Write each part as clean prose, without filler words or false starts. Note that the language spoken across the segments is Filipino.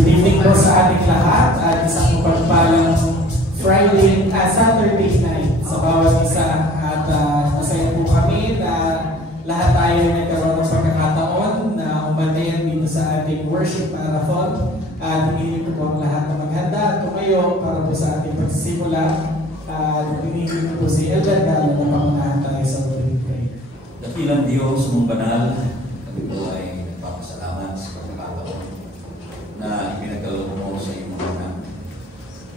Good evening po sa ating lahat at isang pagpalang Saturday night sa bawat isa at masaya po kami na lahat tayo nagkaroon ng pagkakataon na umantayan dito sa ating worship marathon at hinihintay po ang lahat na maghanda at tumayo para po sa ating pagsisimula at hinihintay po si Elden na pangunahan tayo sa opening prayer. Dakilang Diyos, mong banal, kami po ay nagpapasalamat sa pagkakataon na pinagkaloob mo sa iyong mga anak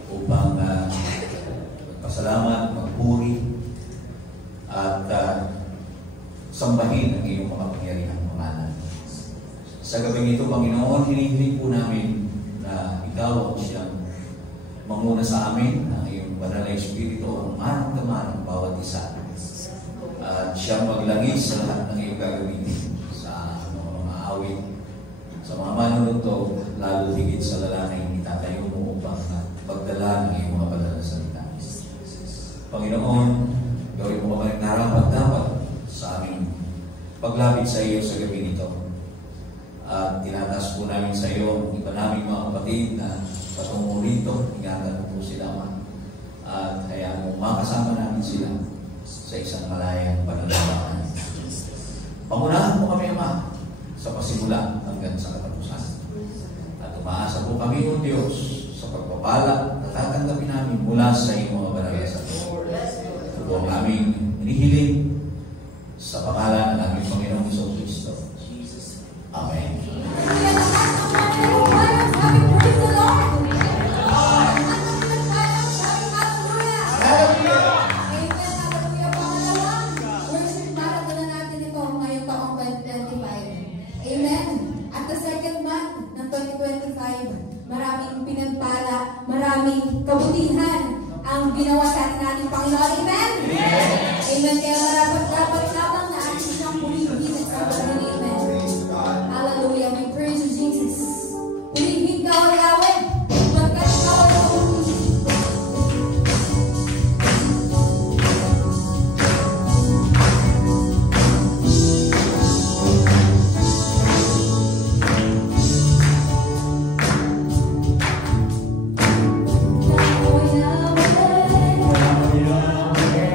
upang magpasalamat, magpuri at sambahin ang iyong mga pangyarihang pangalan. Sa gabing ito, Panginoon, hinihiling po namin na ikaw ang siyang manguna sa amin, ang iyong banal na Espiritu ang manang-daman ng bawat isa at siyang maglangis sa lahat ng iyong gagamitin sa mga awit, sa mga manunugtog, lalo higit sa lalaki itatayo mo upang pagdala ng iyong mga banal na salita. Panginoon, gawin mo kami narapat-dapat sa aming paglapit sa iyo sa gabi nito. At tinataas po namin sa iyo ang iba naming mga kapatid na patungo rito, ingatan po sila at hayaan mo makasama namin sila sa isang malayang pananampalataya. Pangunahan mo kami, Ama, sa pasimula hanggang sa katapusan. At umaasa po kami, O Diyos, sa pagpapala na tatanggapin namin mula sa iyong mga banal na salita. Ito ang aming hinihiling sa pangalan ng aming Panginoong Kristo. Amen. Maraming pinagpala, maraming kabutihan ang ginawa sa atin nating Panginoon. Amen? Amen. Kaya marapat-dapat lamang na ating siyang purihin at sabahin. Amen. Hallelujah. We praise you, Jesus. Purihin ka o Yahweh. Pagkat ikaw ay purihin. Yahweh,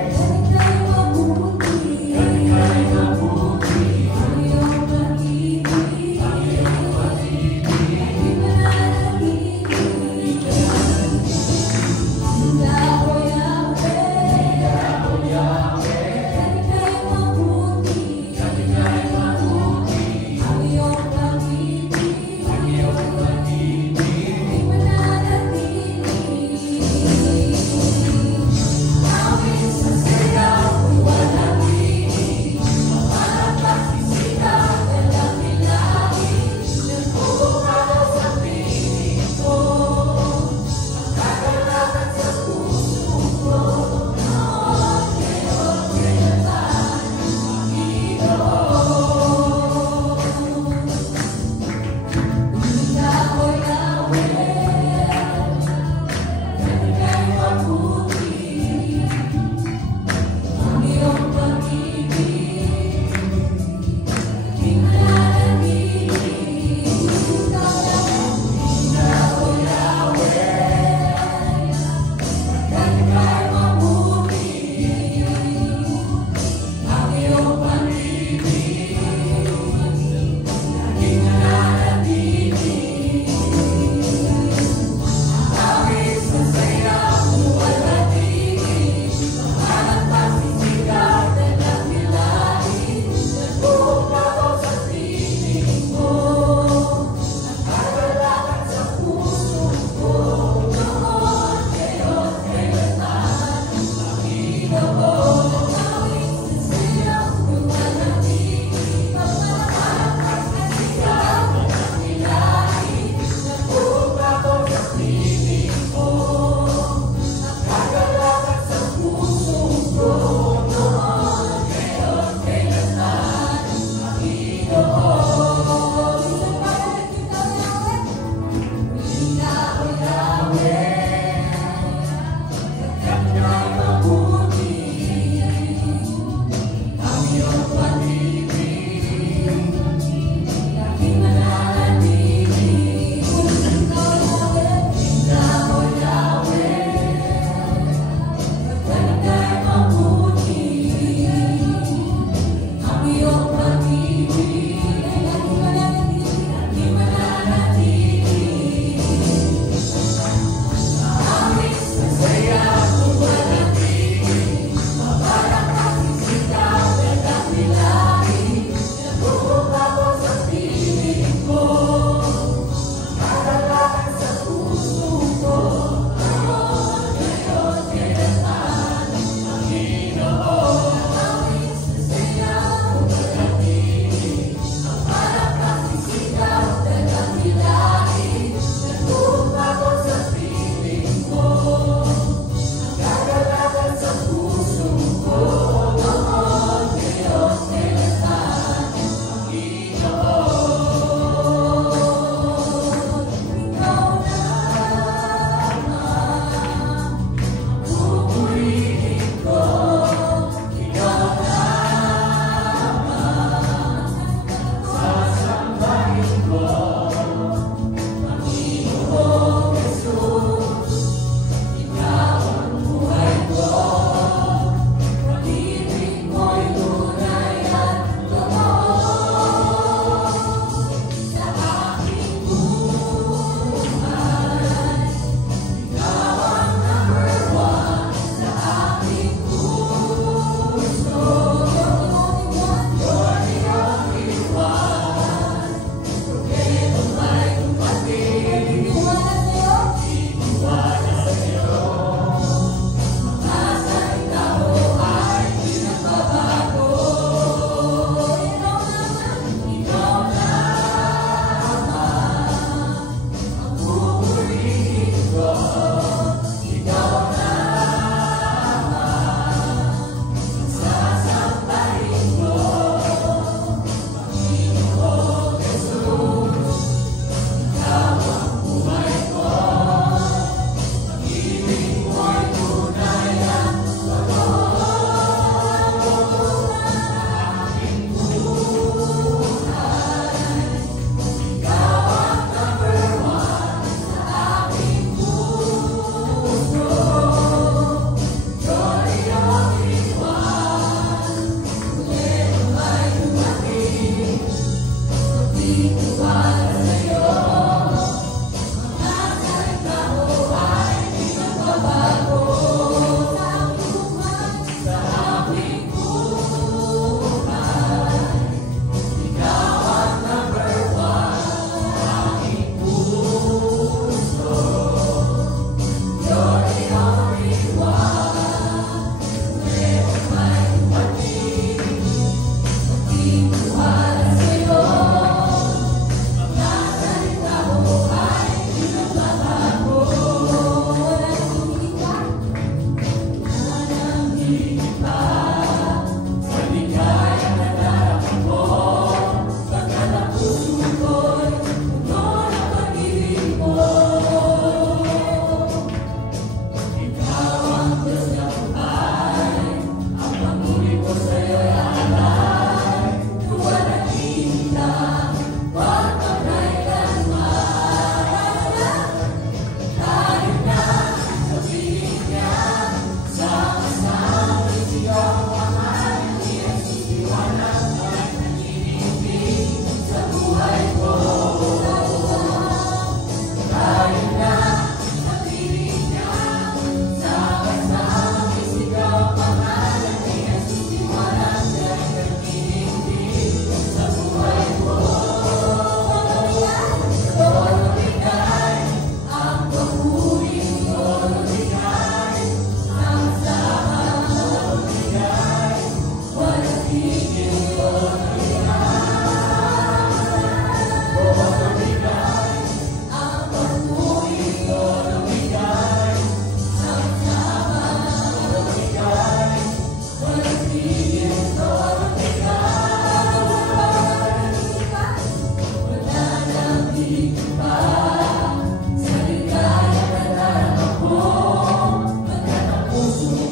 Puso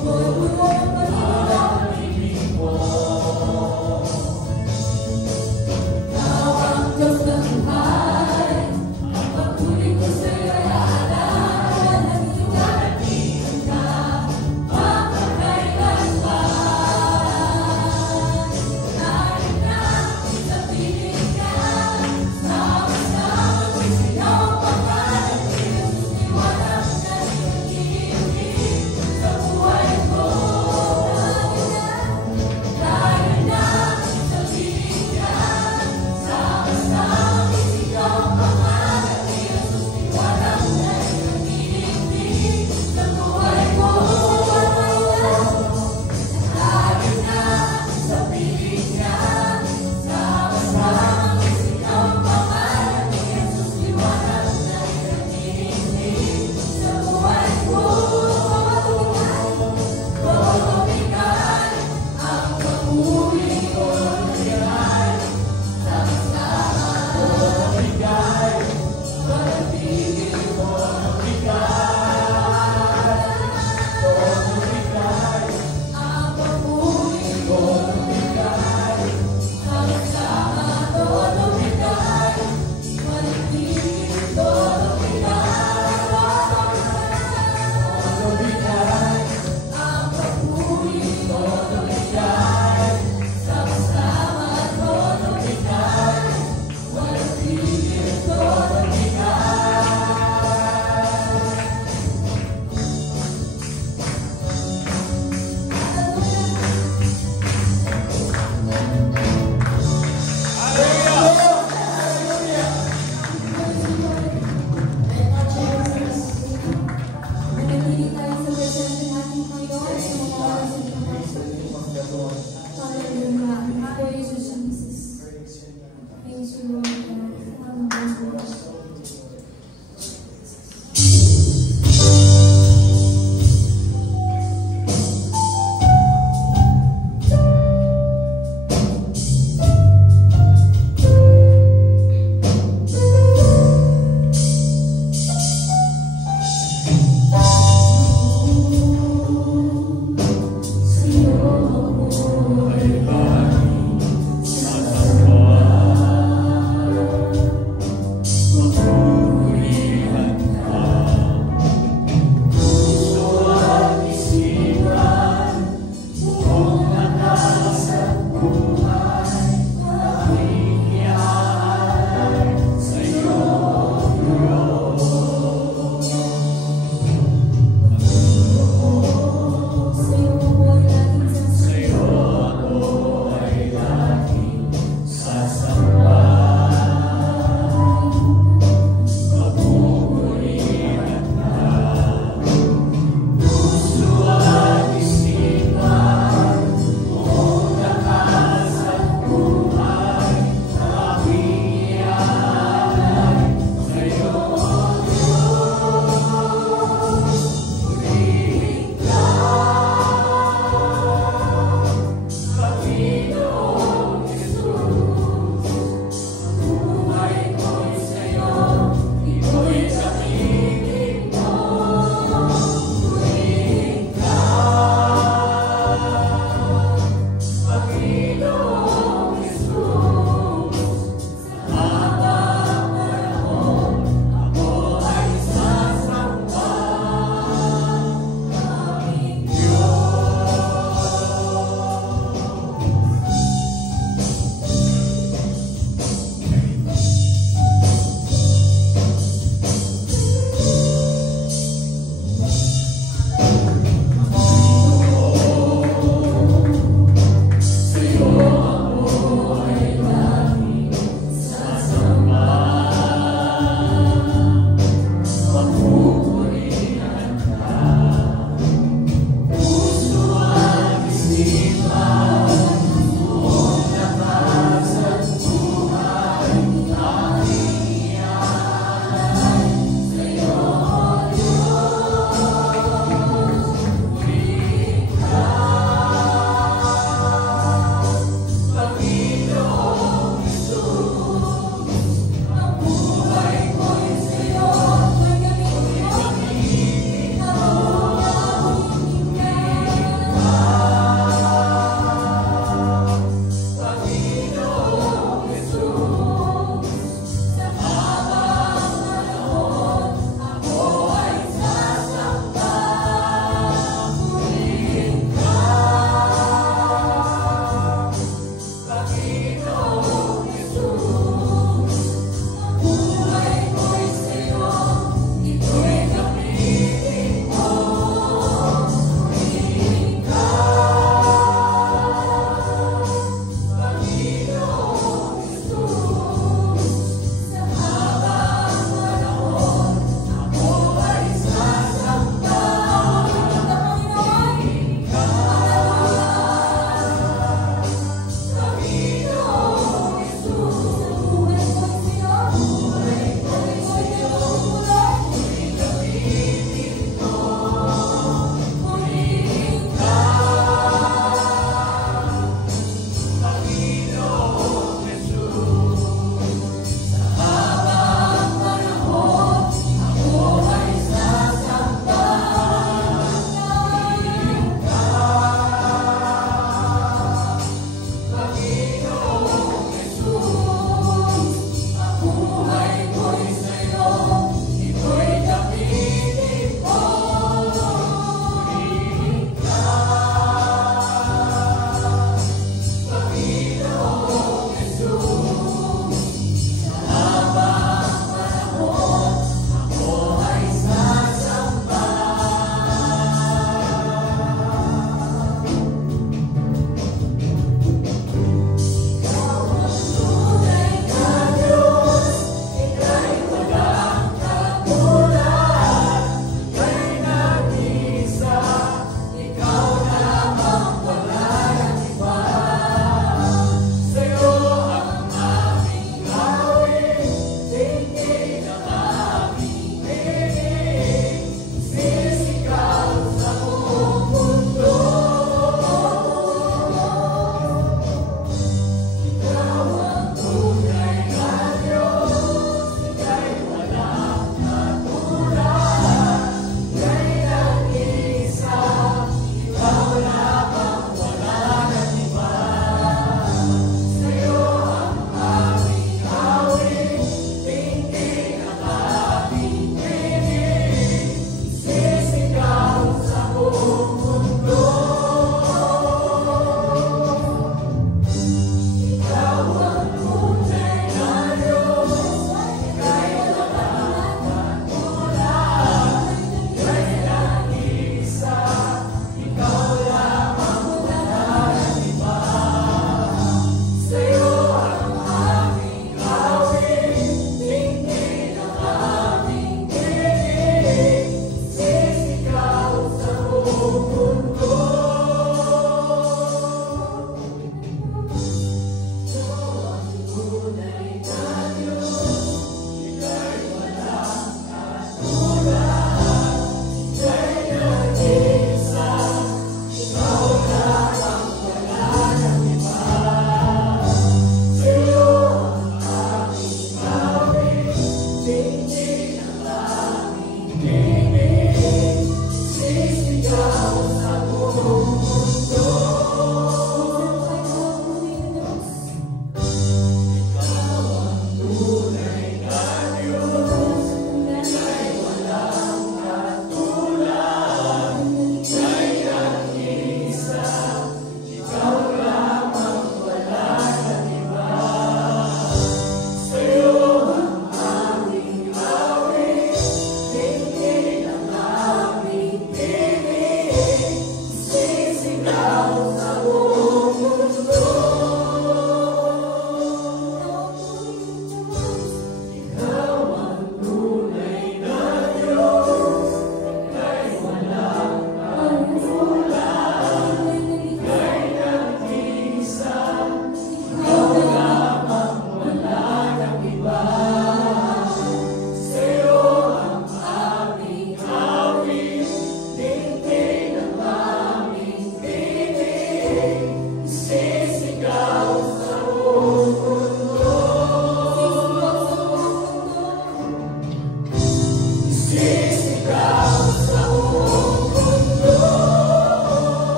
ko,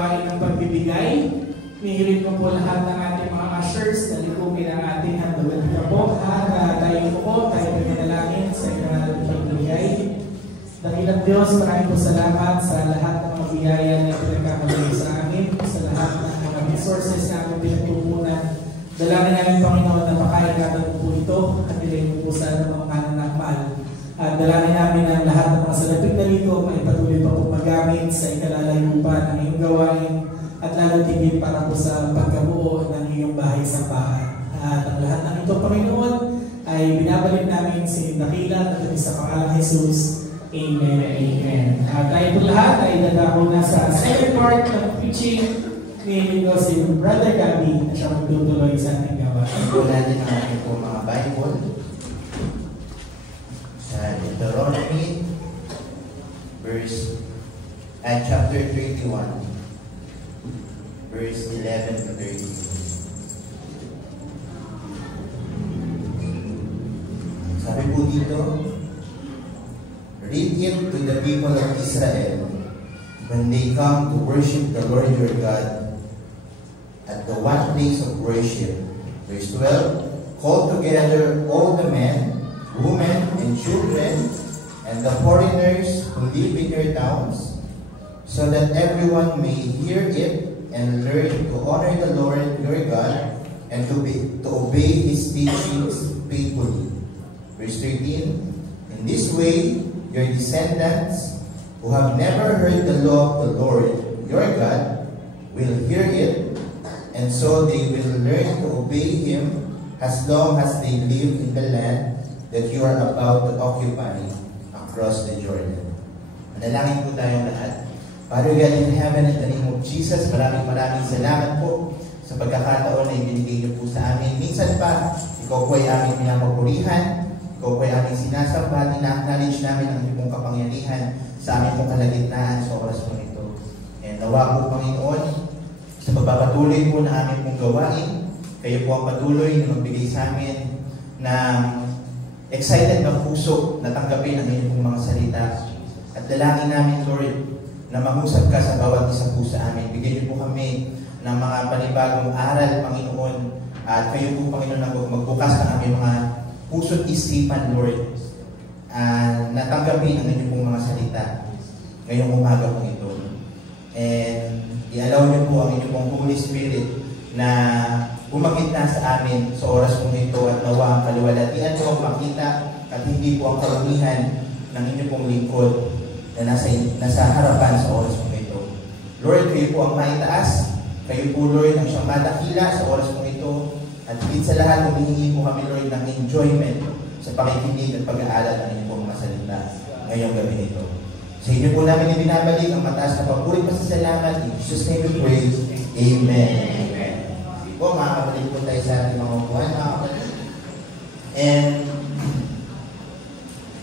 gawain ng pagbibigay. Nihiling ko po lahat ng ating mga ushers na likupin ang ating handawin ka po. Tayo po, tayo pinalangin sa ikanal ng pagbibigay. Dakilang Diyos, maraming po salamat sa lahat ng mga biyaya na pinagkakaroon sa amin, sa lahat ng mga resources na aming pinagtutunan. Dalangin namin, Panginoon, na makaigatan po ito at nilay po sa mga mananakmal. At dalangin namin ang lahat ng mga salapit na rito may patuloy pa po magamit sa ikalalayo pa ng iyong gawain at lalo tigil para po sa pagkabuo ng iyong bahay-sambahan. At ang lahat ng ito, Panginoon, ay binabalik namin sa iyong dakilan at sa pangalan ng Jesus. Amen and amen. At tayo po lahat ay dadako na sa second part ng preaching ni si Brother Gabby na siya magtutuloy sa ating gawain. Ito natin ang ating po mga Bible sa Deuteronomy chapter 31 verse 11 to 13. Sabi po dito, read it to the people of Israel when they come to worship the Lord your God at the one place of worship. Verse 12, call together all the men, women, and children, and the foreigners who live in your towns, so that everyone may hear it and learn to honor the Lord your God and to obey His teachings faithfully. Verse 13, in this way, your descendants who have never heard the law of the Lord your God will hear it, and so they will learn to obey Him as long as they live in the land that you are about to occupy across the Jordan. Manalangin po tayong lahat. Father God in heaven, in the name of Jesus, maraming salamat po sa pagkakataon na ibinigay niyo po sa amin. Minsan pa, ikaw po ay aming pinapapurihan, ikaw po ay aming sinasamba, ina-acknowledge namin ang iyong kapangyarihan sa aming pong kalagitnaan sa oras po ito. And nawa po, Panginoon, sa pagpapatuloy po na aming pong gawain, kayo po ang patuloy na magbigay sa amin ng excited na puso na tanggapin ang iyong pong mga salita. At dalangin namin, Lord, na mahusap ka sa bawat isa po sa amin. Bigyan niyo po kami ng mga panibagong aral, Panginoon. At kayo po, Panginoon, na magbukas ng aming mga puso't isipan, Lord, na tanggapin ang inyong pong mga salita ngayong umaga po ito. And i-allow niyo po ang inyong pong Holy Spirit na bumagit na sa amin sa oras pong ito at nawa ang kaliwalatian po ang makita at hindi po ang karumihan ng inyong pong lingkod na nasa harapan sa oras po ito. Lord, kayo po ang maitaas. Kayo po, Lord, ang siyang madakila sa oras po ito. At higit sa lahat, humihingi po kami, Lord, ng enjoyment sa pakikinig at pag-aaral ng inyong pong masalita ngayong gabi nito. Sa inyo po namin ibinabalik ang mataas na papuri pa sa salamat. In Jesus' name we pray. Amen. Amen. Sige po, makakabalik po tayo sa ating mga upuan, makakabalik. And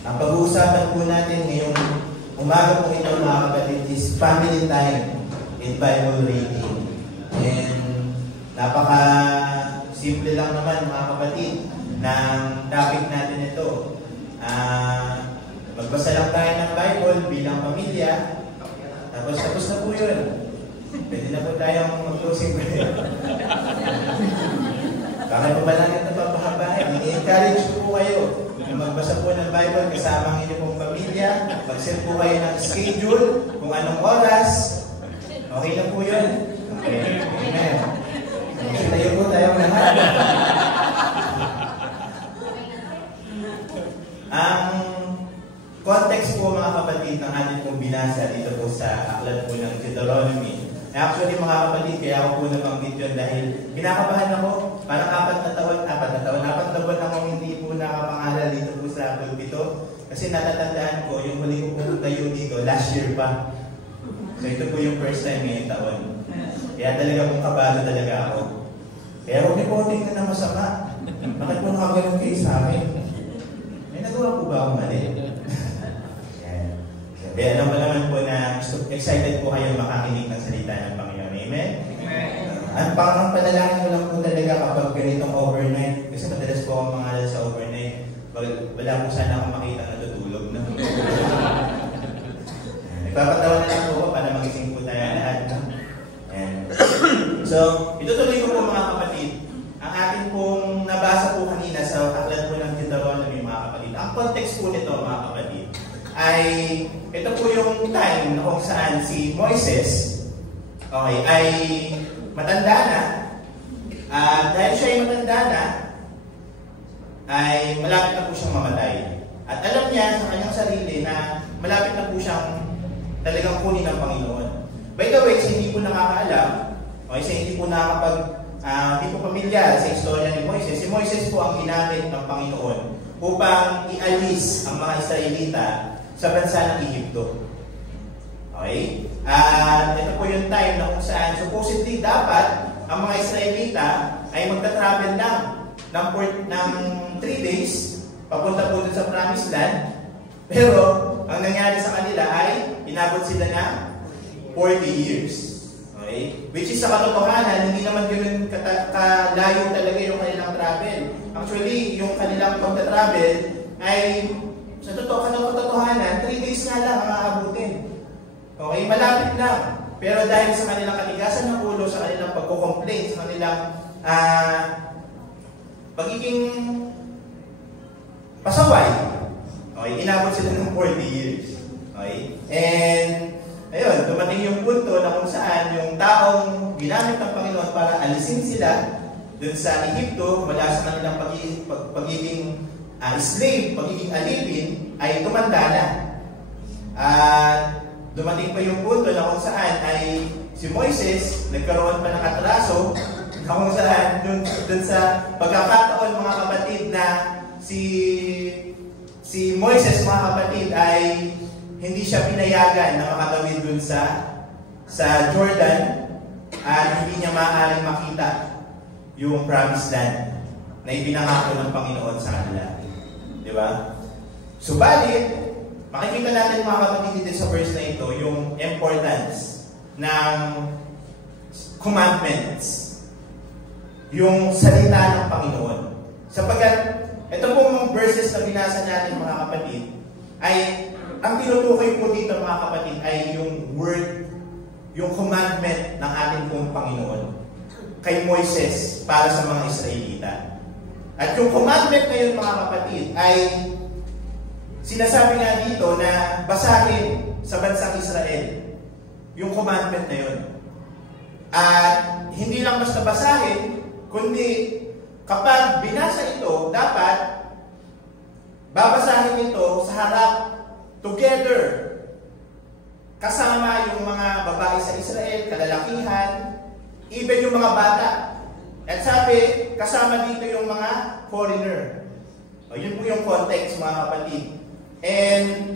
ang pag-uusapan po natin ngayong umaga po ito, mga kapatid, is family time in Bible reading. And napaka-simple lang naman, mga kapatid, ng topic natin ito. Magbasa lang tayo ng Bible bilang pamilya. Tapos na po yun. Pwede na po tayong mag-closing prayer. Bakit po ba lang ito papahabahin? I-encourage po kayo na magbasa po ng Bible kasama ang inyong pong pamilya. Mag-set po kayo ng schedule kung anong oras. Okay na po yun. Okay. Amen. Tayo po tayong lahat. Ang context po, mga kapatid, ng ating pong binasa dito po sa aklat po ng Deuteronomy. Actually, mga kapatid, kaya ako po nabanggit yun dahil binakabahan ako. Parang apat na taon akong hindi po nakapangaral dito po sa pulpito. Kasi natatandaan ko, yung huli ko po tayo dito, last year pa. So ito po yung first time ngayong taon. Kaya talaga pong kabalo talaga ako. Kaya huwag niyo po tingnan na masama. Bakit po nakaganon kayo sa akin? May nagawa po ba akong mali? Kaya alam mo naman po na excited po kayo makakinig ng salita ng Panginoon. Amen? Ang pangangampalalain ko lang po talaga kapag ganitong overnight, kasi madalas po akong mangalal sa overnight, wala po sana akong makita na tutulog. No? Nagpapatawa na lang po para magising po tayo lahat. No? Moises, okay, ay matanda na. Dahil siya ay matanda na, ay malapit na po siyang mamatay. At alam niya sa kanyang sarili na malapit na po siyang talagang kunin ng Panginoon. By the way, sa hindi po nakakaalam, okay, sa hindi po hindi po pamilyar sa istorya ni Moises, si Moises po ang ginamit ng Panginoon upang ialis ang mga Israelita sa bansa ng Egypto. Okay? At ito po yung time na kung saan supposedly dapat ang mga Israelita ay magta-travel lang ng 3 days papunta po dun sa Promised Land. Pero ang nangyari sa kanila ay inabot sila ng 40 years. Okay? Which is sa katotohanan, hindi naman ganoon kalayo talaga yung kanilang travel. Actually, yung kanilang pagta-travel ay sa katotohanan, 3 days nga lang ang aabutin. Okay? Malapit lang. Pero dahil sa kanilang katigasan ng ulo, sa kanilang pagko-complain, sa kanilang pagiging pasaway, okay, inabot sila ng 40 years. Okay? And ayun, dumating yung punto na kung saan yung taong ginamit ng Panginoon para alisin sila dun sa Egypto, mula sa kanilang pagiging slave, pagiging alipin, ay tumanda na. At dumating pa yung punto na kung saan ay si Moises nagkaroon pa ng atraso, na kung saan dun sa pagkakataon, mga kapatid, na si Moises, mga kapatid, ay hindi siya pinayagan na makatawid dun sa Jordan, at hindi niya maaaring makita yung Promised Land na ipinangako ng Panginoon sa kanila. Di ba? Subalit, makikita natin, mga kapatid, dito sa verse na ito yung importance ng commandments, yung salita ng Panginoon. Sapagkat ito pong mga verses na binasa natin, mga kapatid, ay ang tinutukoy po dito, mga kapatid, ay yung word, yung commandment ng ating pong Panginoon kay Moises para sa mga Israelita. At yung commandment na yun, mga kapatid, ay sinasabi nga dito na basahin sa bansang Israel yung commandment na yun. At hindi lang basta basahin, kundi kapag binasa ito, dapat babasahin ito sa harap, together, kasama yung mga babae sa Israel, kalalakihan, even yung mga bata. At sabi, kasama dito yung mga foreigner. O, yun po yung context, mga kapatid. And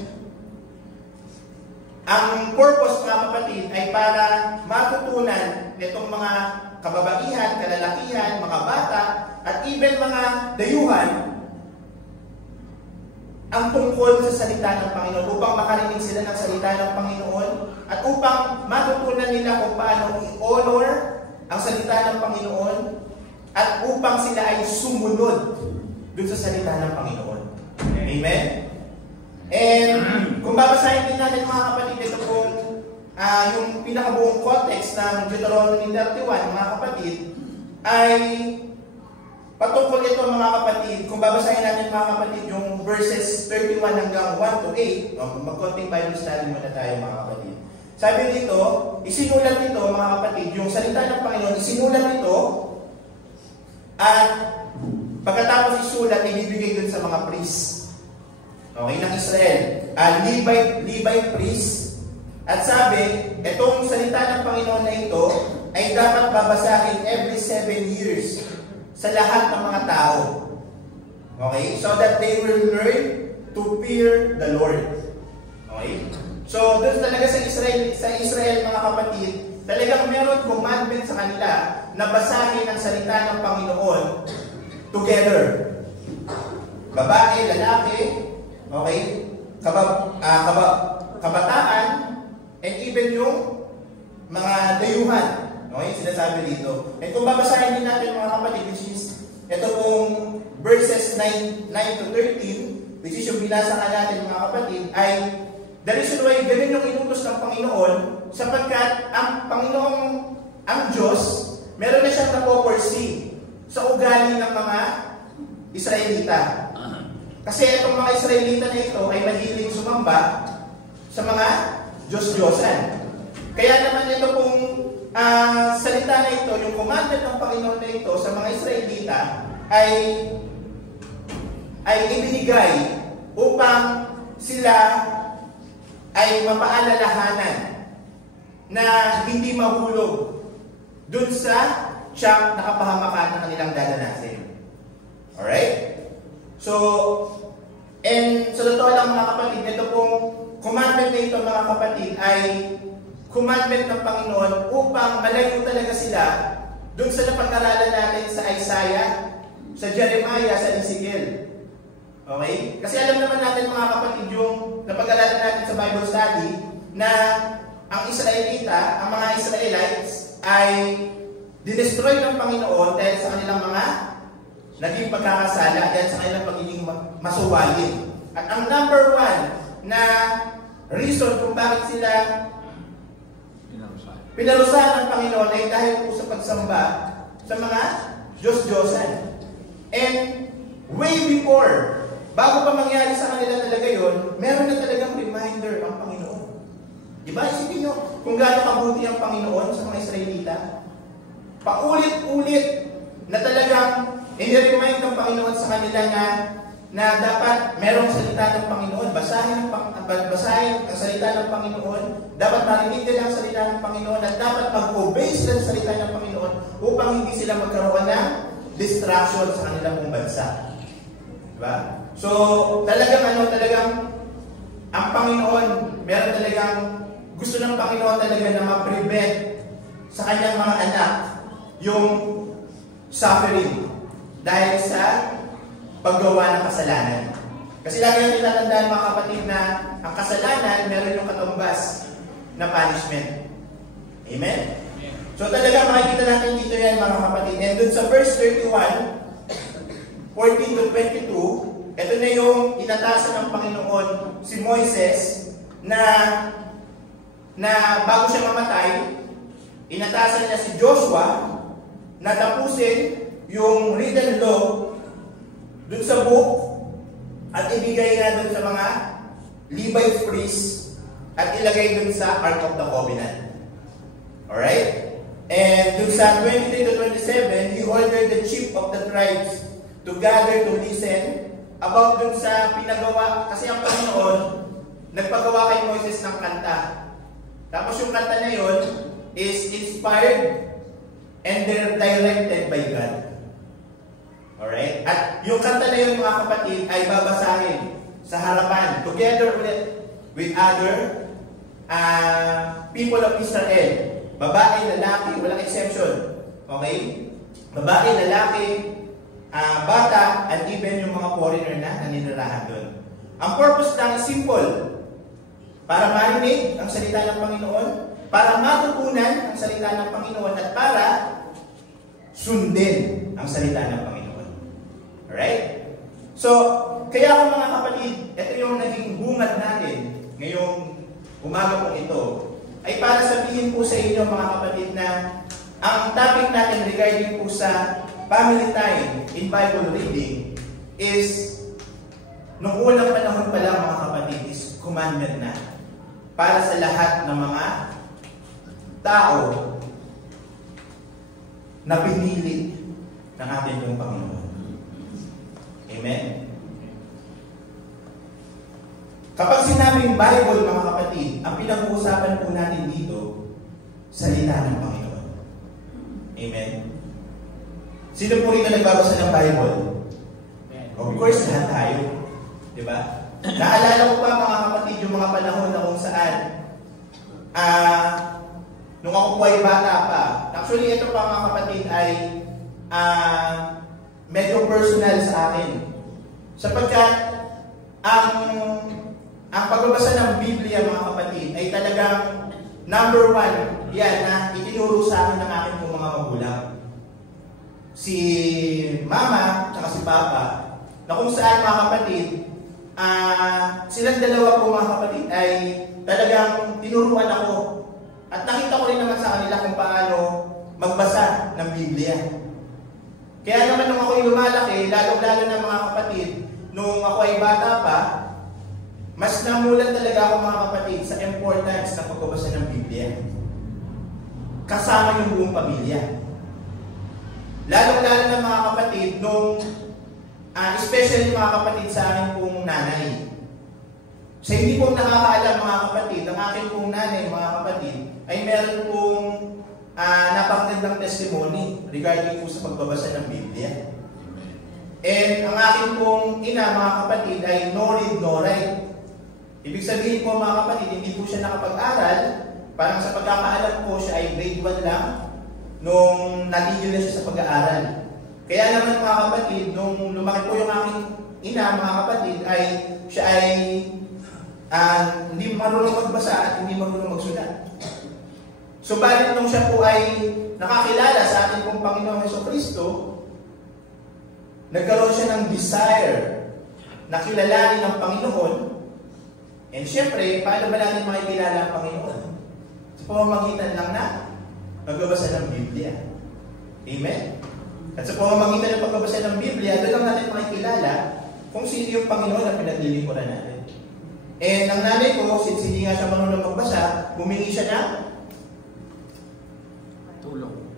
ang purpose, mga kapatid, ay para matutunan itong mga kababaihan, kalalakihan, mga bata, at even mga dayuhan ang tungkol sa salita ng Panginoon, upang makarinig sila ng salita ng Panginoon, at upang matutunan nila kung paano i-honor ang salita ng Panginoon, at upang sila ay sumunod dun sa salita ng Panginoon. Amen? And kung babasahin din natin, mga kapatid, ito pong yung pinakabuong context ng Deuteronomy 31, mga kapatid, ay patungkol ito, mga kapatid. Kung babasahin natin, mga kapatid, yung verses 31 hanggang 1 to 8, mag-konting Bible study muna tayo, mga kapatid. Sabi dito, isinulat nito, mga kapatid, yung salita ng Panginoon, isinulat nito, at pagkatapos isulat, ibibigay dun sa mga priests. Okay, ng Israel. Levite priest. At sabi, itong salita ng Panginoon na ito ay dapat babasahin every 7 years sa lahat ng mga tao. Okay? So that they will learn to fear the Lord. Okay? So, doon talaga sa Israel, mga kapatid, talagang meron commandment sa kanila na basahin ang salita ng Panginoon together. Babae, lalaki, okay? Kabataan, and even yung mga dayuhan. Okay? Sinasabi dito. And kung babasahin din natin, mga kapatid, which is ito pong verses 9 to 13, which is yung binasa ka natin, mga kapatid, ay the reason why ganun yung inutos ng Panginoon, sapagkat ang Panginoong, ang Diyos, meron na siyang napoforesee sa ugali ng mga Israelita. Kasi itong mga Israelita na ito ay mahilig sumamba sa mga Diyos-Diyosan. Kaya salita na ito, yung commandment ng Panginoon na ito sa mga Israelita ay ibinigay upang sila ay mapaalalahanan na hindi mahulog dun sa siyang nakapahamakan na kanilang dadanasin. Alright? So, and sa totoo lang mga kapatid, ito pong commandment na ito mga kapatid ay commandment ng Panginoon upang malayo talaga sila dun sa napag-aralan natin sa Isaiah, sa Jeremiah, sa Ezekiel. Okay? Kasi alam naman natin mga kapatid yung napag-aralan natin sa Bible study na ang Israelita, ang mga Israelites ay dinestroy ng Panginoon dahil sa kanilang mga naging pagkakasala, dahil sa kanilang pagiging masuwayin. At ang number one na reason kung bakit sila pinarusahan ng Panginoon ay dahil po sa pagsamba sa mga Diyos-Diyosan. And way before, bago pa mangyari sa kanila talaga yun, meron na talagang reminder ang Panginoon. Diba? Isipin nyo kung gaano kabuti ang Panginoon sa mga Israelita. Paulit-ulit na talagang i-remind ng Panginoon sa kanila na dapat merong salita ng Panginoon, basahin ang salita ng Panginoon, dapat marinig nila ang salita ng Panginoon, at dapat mag-obey sila sa salita ng Panginoon upang hindi sila magkaroon ng distraction sa kanilang bansa. Diba? So, talagang ang Panginoon, meron talagang gusto ng Panginoon talaga na ma-prevent sa kanyang mga anak yung suffering dahil sa paggawa ng kasalanan. Kasi lagi natin tatandaan mga kapatid na ang kasalanan meron yung katumbas na punishment. Amen? So talaga makikita natin dito yan mga kapatid. And dun sa verse 31, 14 to 22, ito na yung inatasan ng Panginoon si Moises na bago siya mamatay, inatasan niya si Joshua na tapusin yung written law dun sa book at ibigay na dun sa mga Levite priests at ilagay dun sa Ark of the Covenant. Alright? And dun sa 23 to 27, he ordered the chief of the tribes to gather to listen about dun sa pinagawa. Kasi ang Panginoon, nagpagawa kay Moises ng kanta. Tapos yung kanta na yun is inspired and they're directed by God. Alright? At yung kanta na yun mga kapatid ay babasahin sa harapan together with other people of Israel. Babae, lalaki, walang exception. Okay? Babae, lalaki, bata, and even yung mga foreigner na naninirahan doon. Ang purpose lang is simple. Para marinig ang salita ng Panginoon, para matutunan ang salita ng Panginoon, at para sundin ang salita ng Panginoon. Alright? So, kaya ako mga kapatid, ito yung naging bungad natin ngayong umaga pong ito, ay para sabihin po sa inyo mga kapatid na ang topic natin regarding po sa family time in Bible reading is nung unang panahon pa lang mga kapatid is commandment na para sa lahat ng mga tao na pinili ng ating pong Panginoon. Amen? Kapag sinabing Bible mga kapatid, ang pinag-uusapan po natin dito, salita ng Panginoon. Amen? Sino po rito nagbabasa ng Bible? Of course, lahat tayo. Diba? Naalala ko pa mga kapatid yung mga panahon na kung saan nung ako po ay bata pa. Actually, ito pa mga kapatid ay medyo personal sa akin. Sapagkat ang pagbabasa ng Biblia mga kapatid ay talagang number one yan na itinuro sa akin ng aking mga magulang. Si mama at si papa na kung saan mga kapatid silang dalawa po mga kapatid ay talagang tinuruan ako at nakita ko rin naman sa kanila kung paano magbasa ng Biblia. Kaya naman nung ako'y lumalaki, lalo-lalo na mga kapatid, nung ako ay bata pa, mas namulat talaga ako mga kapatid sa importance ng pagbabasa ng Biblia. kasama yung buong pamilya. Lalo-lalo na mga kapatid, especially mga kapatid sa akin pong nanay. Sa hindi pong nakakaalam mga kapatid, ang akin pong nanay mga kapatid, ay meron pong napakagandang testimony regarding po sa pagbabasa ng Biblia. And ang akin pong ina mga kapatid ay no read, no write. Ibig sabihin po mga kapatid, hindi po siya nakapag-aral. Parang sa pagkakaalam po siya ay grade 1 lang nung natigil na siya sa pag-aaral. Kaya naman mga kapatid, nung lumaki po yung aking ina mga kapatid, ay siya ay hindi marunong magbasa at hindi marunong magsulat. Subalit nung siya po ay nakakilala sa ating pong Panginoong Jesucristo, nagkaroon siya ng desire na kilalanin ang Panginoon. And syempre, paano ba natin makikilala ang Panginoon? Sa pamamagitan lang na pagbabasa ng Biblia. Amen? At sa pamamagitan ng pagbabasa ng Biblia, doon lang natin makikilala kung sino yung Panginoon na pinaglilingkuran natin. And ang nanay ko, since hindi nga siya marunong magbasa, humingi siya ng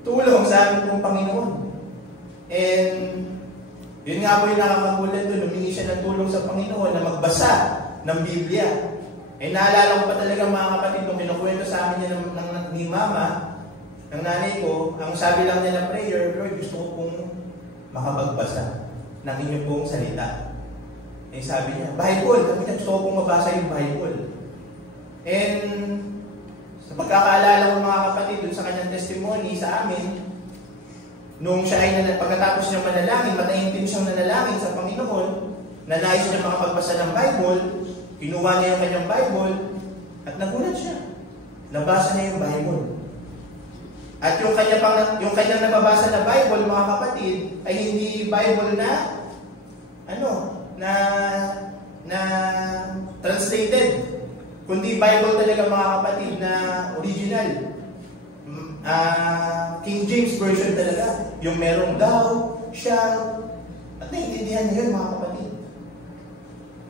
tulong sa ating pong Panginoon. And yun nga po yung nakakagulat doon, humingi siya ng tulong sa Panginoon na magbasa ng Biblia. Eh naalala ko pa talaga mga kapatid, nung kinukwento sa amin niya ni Mama, ng nanay ko, ang sabi lang niya na prayer, Lord, gusto ko pong makapagbasa ng inyong pong salita. Eh sabi niya, Bible, sabi niya, gusto ko pong mabasa yung Bible. And sa pagkakaalala ko mga kapatid, dun sa kanyang testimony sa amin, nung siya ay pagkatapos niya manalangin, mataimtim siyang nanalangin sa Panginoon, na nais niya makapagbasa ng Bible, kinuha niya yung kanyang Bible, at nagulat siya. Nabasa niya yung Bible. At yung kanyang nababasa na Bible, mga kapatid, ay hindi Bible na translated, kundi Bible talaga mga kapatid na original. King James Version talaga. Yung merong thou, shall, at naiintindihan niya yun mga kapatid.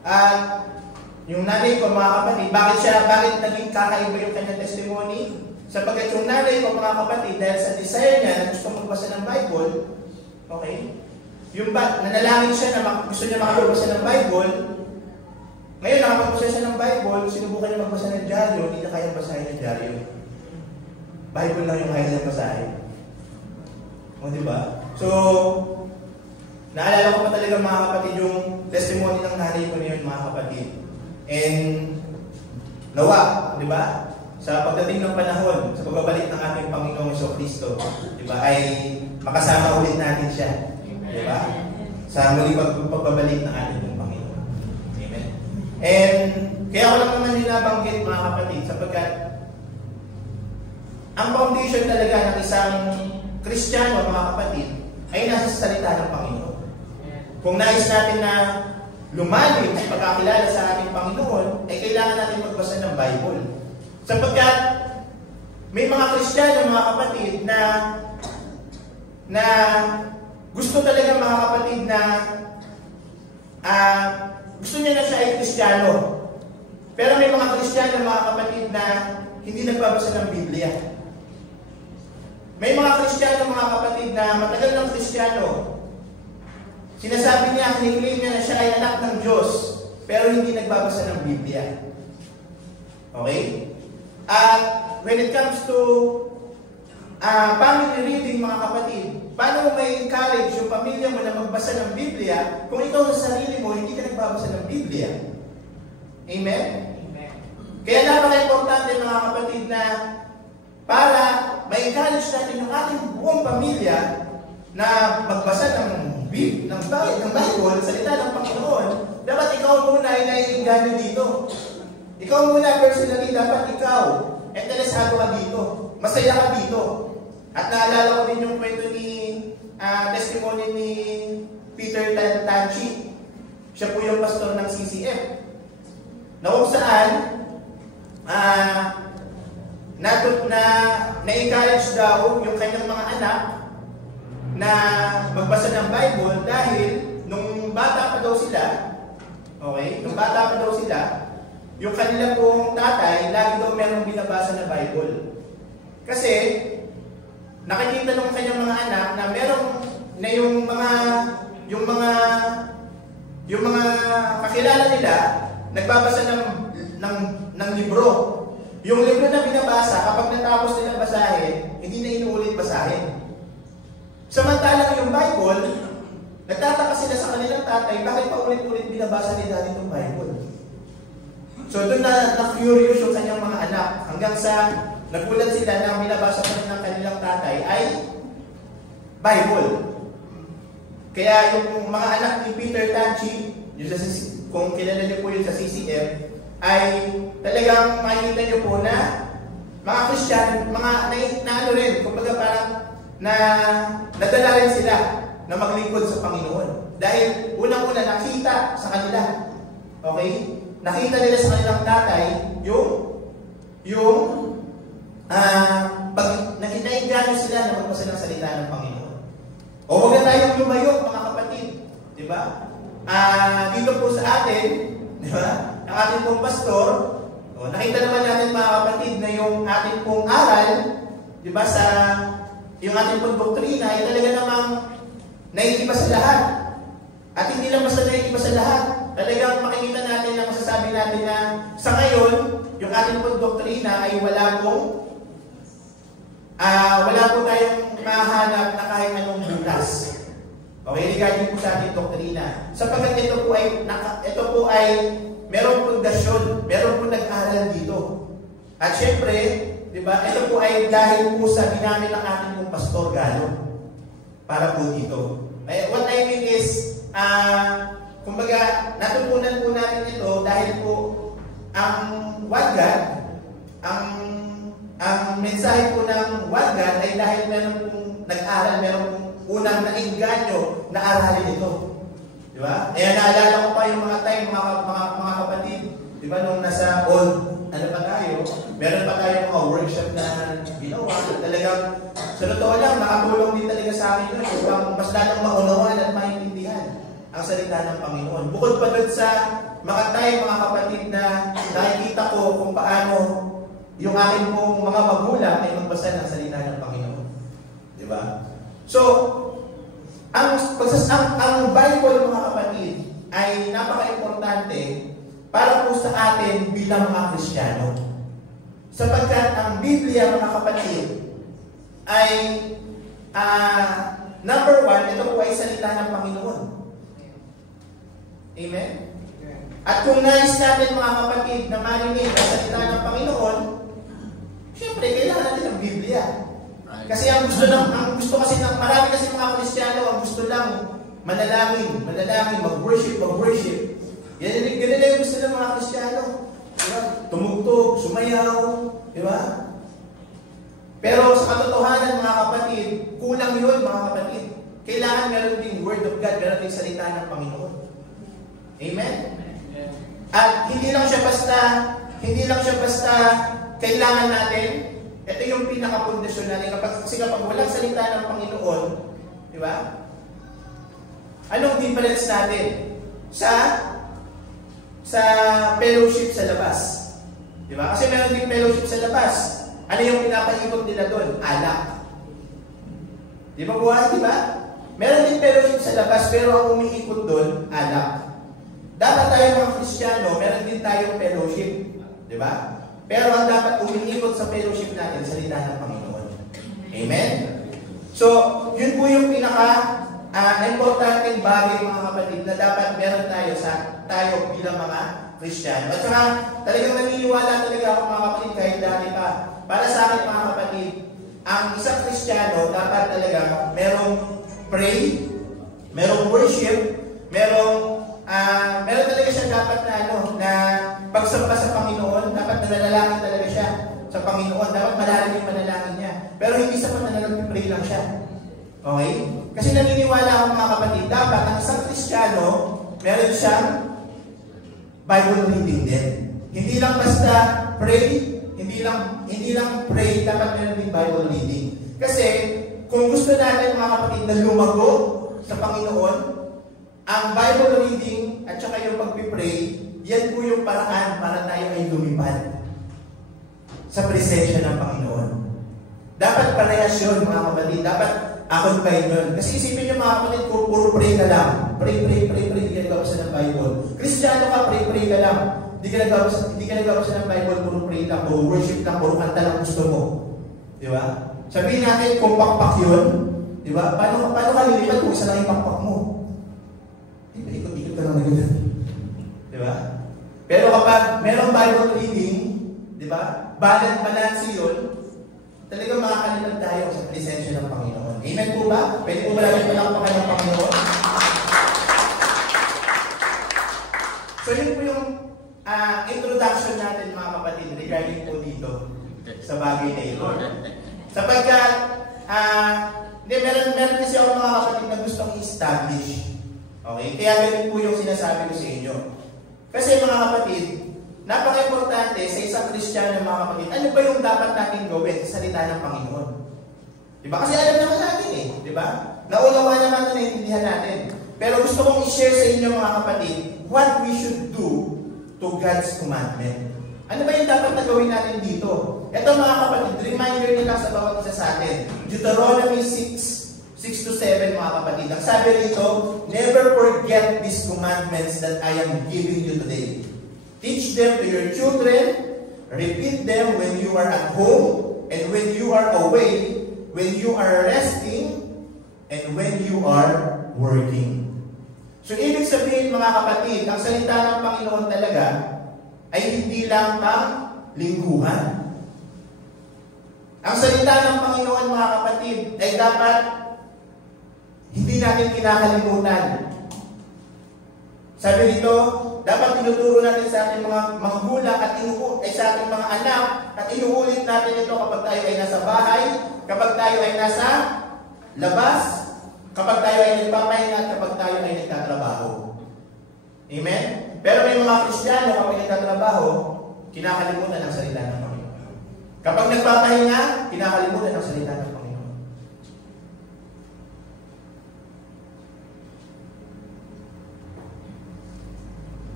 At yung nanay ko mga kapatid, bakit naging kakaiba yung kanyang testimony? Sapagkat yung nanay ko mga kapatid, dahil sa desire niya na gusto magbasa ng Bible, okay? Nanalangin siya na gusto niya makapagbasa ng Bible. Ngayon, nakapagbasa siya ng Bible, sinubukan niya magbasa ng dyaryo, hindi na kaya basahin ng dyaryo. Bible lang yung kaya niya basahin. O, diba? So, naalala ko pa talaga mga kapatid yung testimony ng nanay ko niyon mga kapatid. And, nawa, diba? Sa pagdating ng panahon, sa pagbabalik ng ating Panginoong Jesucristo, diba, ay makasama ulit natin siya. Diba? Sa muli pagbabalik ng ating Panginoon. Amen? And, kaya ko lang naman yung nabanggit mga kapatid, sapagkat ang foundation talaga ng isang Kristiyano mga kapatid ay nasa salita ng Panginoon. Kung nais natin na lumalim sa pagkakilala sa ating Panginoon, ay kailangan natin magbasa ng Bible. Sapagkat may mga Kristiyano mga kapatid na gusto talaga mga kapatid na gusto niya na siya ay Kristiyano. Pero may mga Kristiyano mga kapatid na hindi nagbabasa ng Biblia. May mga Kristiyano mga kapatid na matagal ng Kristiyano. Sinasabi niya, kiniklaim niya na siya ay anak ng Diyos, pero hindi nagbabasa ng Biblia. Okay? At when it comes to family reading mga kapatid, paano mo may encourage yung pamilya mo na magbasa ng Biblia kung ikaw sa sarili mo hindi ka nagbabasa ng Biblia? Amen? Amen. Kaya napaka-importante mga kapatid na para ma-encourage natin yung ating buong pamilya na magbasa ng Bible, salita ng Panginoon, dapat ikaw muna ay naiinganyo dito. Ikaw muna personally, dapat ikaw interesado ka dito. Masaya ka dito. At naalala ko din yung kwento testimony ni Peter Tanchi. Siya po yung pastor ng CCF. Na kung saan, na-encourage daw yung kanyang mga anak na magbasa ng Bible dahil nung bata pa daw sila, yung kanila pong tatay, lagi daw merong binabasa na Bible. Kasi, nakikita ng kanyang mga anak na merong na yung mga kakilala nila nagbabasa ng libro. Yung libro na binabasa, kapag natapos nilang basahin, hindi na inuulit basahin. Samantalang yung Bible, nagtataka sila sa kanilang tatay, bakit pa ulit-ulit binabasa ni daddy itong Bible? So doon na-curious yung kanyang mga anak, hanggang sa nagulat sila na binabasa pa rin ng kanilang tatay ay Bible. Kaya yung mga anak ni Peter Tanchi, kung kilala niyo po yun sa CCM, ay talagang makikita niyo po na mga Christian, na rin, kumbaga parang nadala rin sila na maglingkod sa Panginoon. Dahil unang-una nakita sa kanila, okay? Nakita nila sa kanilang tatay pag nakinainganyo sila na magbasa ng salita ng Panginoon. O huwag na tayong lumayo, mga kapatid. Di ba? Dito po sa atin, di ba? Ang ating pong pastor, nakita naman natin mga kapatid na yung ating pong aral, di ba, yung ating pong doktrina ay talaga namang naiiba sa lahat. At hindi lang basta naiiba sa lahat. Talagang makikita natin na masasabi natin na sa ngayon, yung ating pong doktrina ay wala po tayong mahanap na kahit anong butas. Okay, regarding po sa ating doktrina. Sapagkat ito po ay merong pundasyon, merong po nag-aral dito. At syempre, di ba, ito po ay dahil po sa ginamit ng ating pong pastor Galo para po dito. What I mean is, kumbaga, natutunan po natin ito dahil po ang Word God, ang mensahe po ng Word God ay dahil meron pong nag-aral, meron pong unang nainganyo na aralin ito. Di ba? Naalala ko pa yung mga time, mga kapatid, di ba, nung nasa old, meron pa tayo mga workshop na ginawa. Talagang, sa totoo lang, nakatulong din talaga sa akin yun. Upang mas lalong maunawaan at maintindihan ang salita ng Panginoon. Bukod pa doon sa mga time, mga kapatid, na nakikita ko kung paano yung aking pong mga magulang ay magbasa ng salita ng Panginoon. Di ba? So, ang Bible, mga kapatid, ay napaka-importante para po sa atin bilang mga Kristiyano. Sapagkat ang Biblia, mga kapatid, ay number one, ito po ay salita ng Panginoon. Amen? At kung nais natin, mga kapatid, na marinig ang salita ng Panginoon, siyempre, kailangan natin ng Biblia. Kasi ang gusto kasi ng marami kasi mga Kristiyano, ang gusto lang manalangin, mag-worship. Ganun lang yung gusto ng mga Kristiyano. Diba? Tumugtog, sumayaw, di ba? Pero sa katotohanan, mga kapatid, kulang yun, mga kapatid. Kailangan meron din Word of God, meron din salita ng Panginoon. Amen? At hindi lang siya basta kailangan natin. Ito yung pinaka-pundasyon natin. Kasi kapag walang salita ng Panginoon, di ba? Anong difference natin sa fellowship sa labas? Di ba? Kasi meron din fellowship sa labas. Ano yung pinapaikot nila doon? Alak. Di ba buhay? Di ba? Meron din fellowship sa labas, pero ang umiikot doon, alak. Dapat tayo mga Kristiyano, meron din tayong fellowship. Di ba? Pero ang dapat umiikot sa fellowship natin, salita ng Panginoon. Amen? So, yun po yung pinaka-importanting bagay, mga kapatid, na dapat meron tayo bilang mga Kristiyano. At saka, talagang naniniwala talaga ako, mga kapatid, kahit dati pa. Para sa akin, mga kapatid, ang isang Kristiyano, dapat talaga merong pray, merong worship, meron talaga siya dapat na pagsamba sa Panginoon, dapat nanalangin talaga siya sa Panginoon, dapat malalim yung manalangin niya. Pero hindi sapat na nag-pray lang siya. Okay? Kasi naniniwala ako, mga kapatid, dapat ang isang Kristiyano, meron siyang Bible reading din. Hindi lang basta pray, hindi lang pray, dapat meron din Bible reading. Kasi kung gusto natin, mga kapatid, na lumago sa Panginoon, ang Bible reading at saka yung pag-pray, yan po yung paraan para tayo ay lumipad sa presensya ng Panginoon. Dapat parehas yun, mga kapatid. Dapat accompany yun. Kasi isipin nyo, mga kapatid, puro pray ka lang. Pray, hindi ka nagbabasa ng Bible. Kristiyano ka, pray ka lang. Hindi ka nagbabasa ng Bible, puro pray lang, puro worship lang, puro kanta lang gusto mo. Di ba? Sabihin natin, kung pakpak yun, di ba? Paano ka lilipat kung isa lang yung pakpak mo? Ikot-ikot ka lang na ganyan. Di ba? Pero kapag merong Bible reading, di ba? Balance yun, talagang makakalimutan tayo sa presensya ng Panginoon. Amen po ba? Pwede po ba natin palakpakan ng Panginoon? So yun po yung introduction natin, mga kapatid, regarding po dito sa bagay na ito. Sapagkat, meron kasi ako, mga kapatid, na gustong i-establish. Okay? Kaya ganun po yung sinasabi ko sa inyo. Kasi, mga kapatid, napaka-importante sa isang Kristiyano, mga kapatid, ano ba yung dapat natin gawin sa salita ng Panginoon? Diba? Kasi alam naman natin diba? Naunawa naman na naiintindihan natin. Pero gusto kong i-share sa inyo, mga kapatid, what we should do to God's commandment. Ano ba yung dapat na gawin natin dito? Ito, mga kapatid, reminder nila sa bawat isa sa atin. Deuteronomy 6-7, mga kapatid. Ang sabi rito, never forget these commandments that I am giving you today. Teach them to your children, repeat them when you are at home, and when you are away, when you are resting, and when you are working. So, ibig sabihin, mga kapatid, ang salita ng Panginoon talaga ay hindi lang pang lingguhan. Ang salita ng Panginoon, mga kapatid, ay dapat hindi natin kinakalimutan. Sabi dito, dapat tinuturo natin sa ating mga magulang at sa ating mga anak at inuulit natin ito kapag tayo ay nasa bahay, kapag tayo ay nasa labas, kapag tayo ay nagpapahinga at kapag tayo ay nagtatrabaho. Amen? Pero may mga Kristiyano kapag nagtatrabaho, kinakalimutan ang salita ng Panginoon. Kapag nagpapahinga, kinakalimutan ang salita ng Panginoon.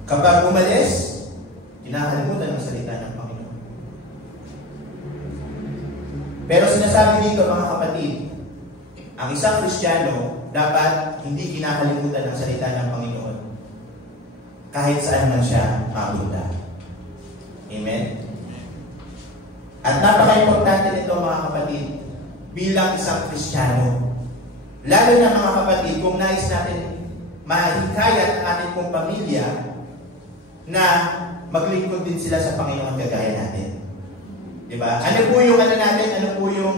Kapag umalis, kinakalimutan ang salita ng Panginoon. Pero sinasabi dito, mga kapatid, ang isang Kristiyano dapat hindi kinakalimutan ang salita ng Panginoon kahit saan man siya mapunta. Amen? At napaka-importante nito, mga kapatid, bilang isang Kristiyano. Lalo na, mga kapatid, kung nais natin mahikayat ang ating pong pamilya na maglingkod din sila sa Panginoon kagaya natin. Diba? Ano po yung natin? Ano po yung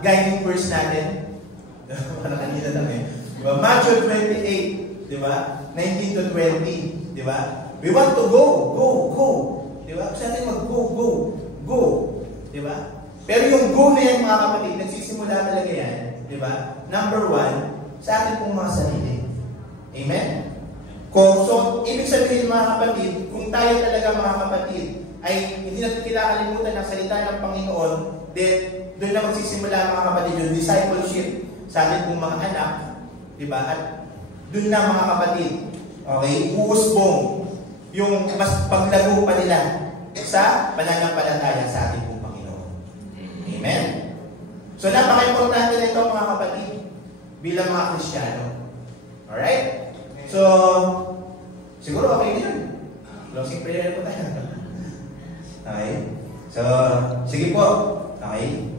guiding verse natin? Parang kanina lang Diba? Matthew 28, diba? 19 to 20, diba? We want to go. Diba? Gusto natin go. Diba? Pero yung go na yan, mga kapatid, nagsisimula talaga yan, diba? Number 1, sa ating pong mga sarili. Amen? So, ibig sabihin, mga kapatid, kung tayo talaga, mga kapatid, ay hindi natin kinakalimutan ang salita ng Panginoon, then doon na magsisimula, mga kapatid, yung discipleship sa ating pong mga anak, diba? At doon na, mga kapatid, okay, uusbong yung mas paglago pa nila sa pananampalataya sa ating pong Panginoon. Amen? So, napaka-importante nito, mga kapatid, bilang mga Kristiyano. Alright? So, siguro okay na yun. Closing prayer po tayo. Okay? So, sige po. Okay?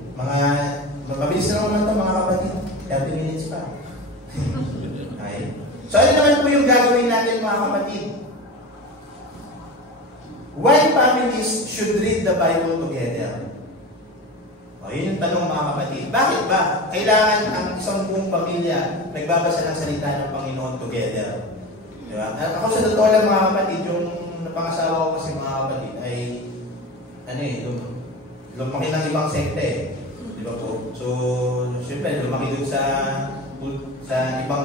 Mabilis na naman ito, mga kapatid. 30 minutes pa. Okay? So, ano naman po yung gagawin natin, mga kapatid? Why families should read the Bible together? O, yun yung tanong, mga kapatid. Bakit ba kailangan ang isang buong pamilya nagbabasa ng salita ng Panginoon together? Diba? Ako sa totoo lang, mga kapatid, yung napangasawa ko kasi, mga kapatid, ay lumaki ng ibang sekte. Diba po? So, siyempre, lumaki doon sa iba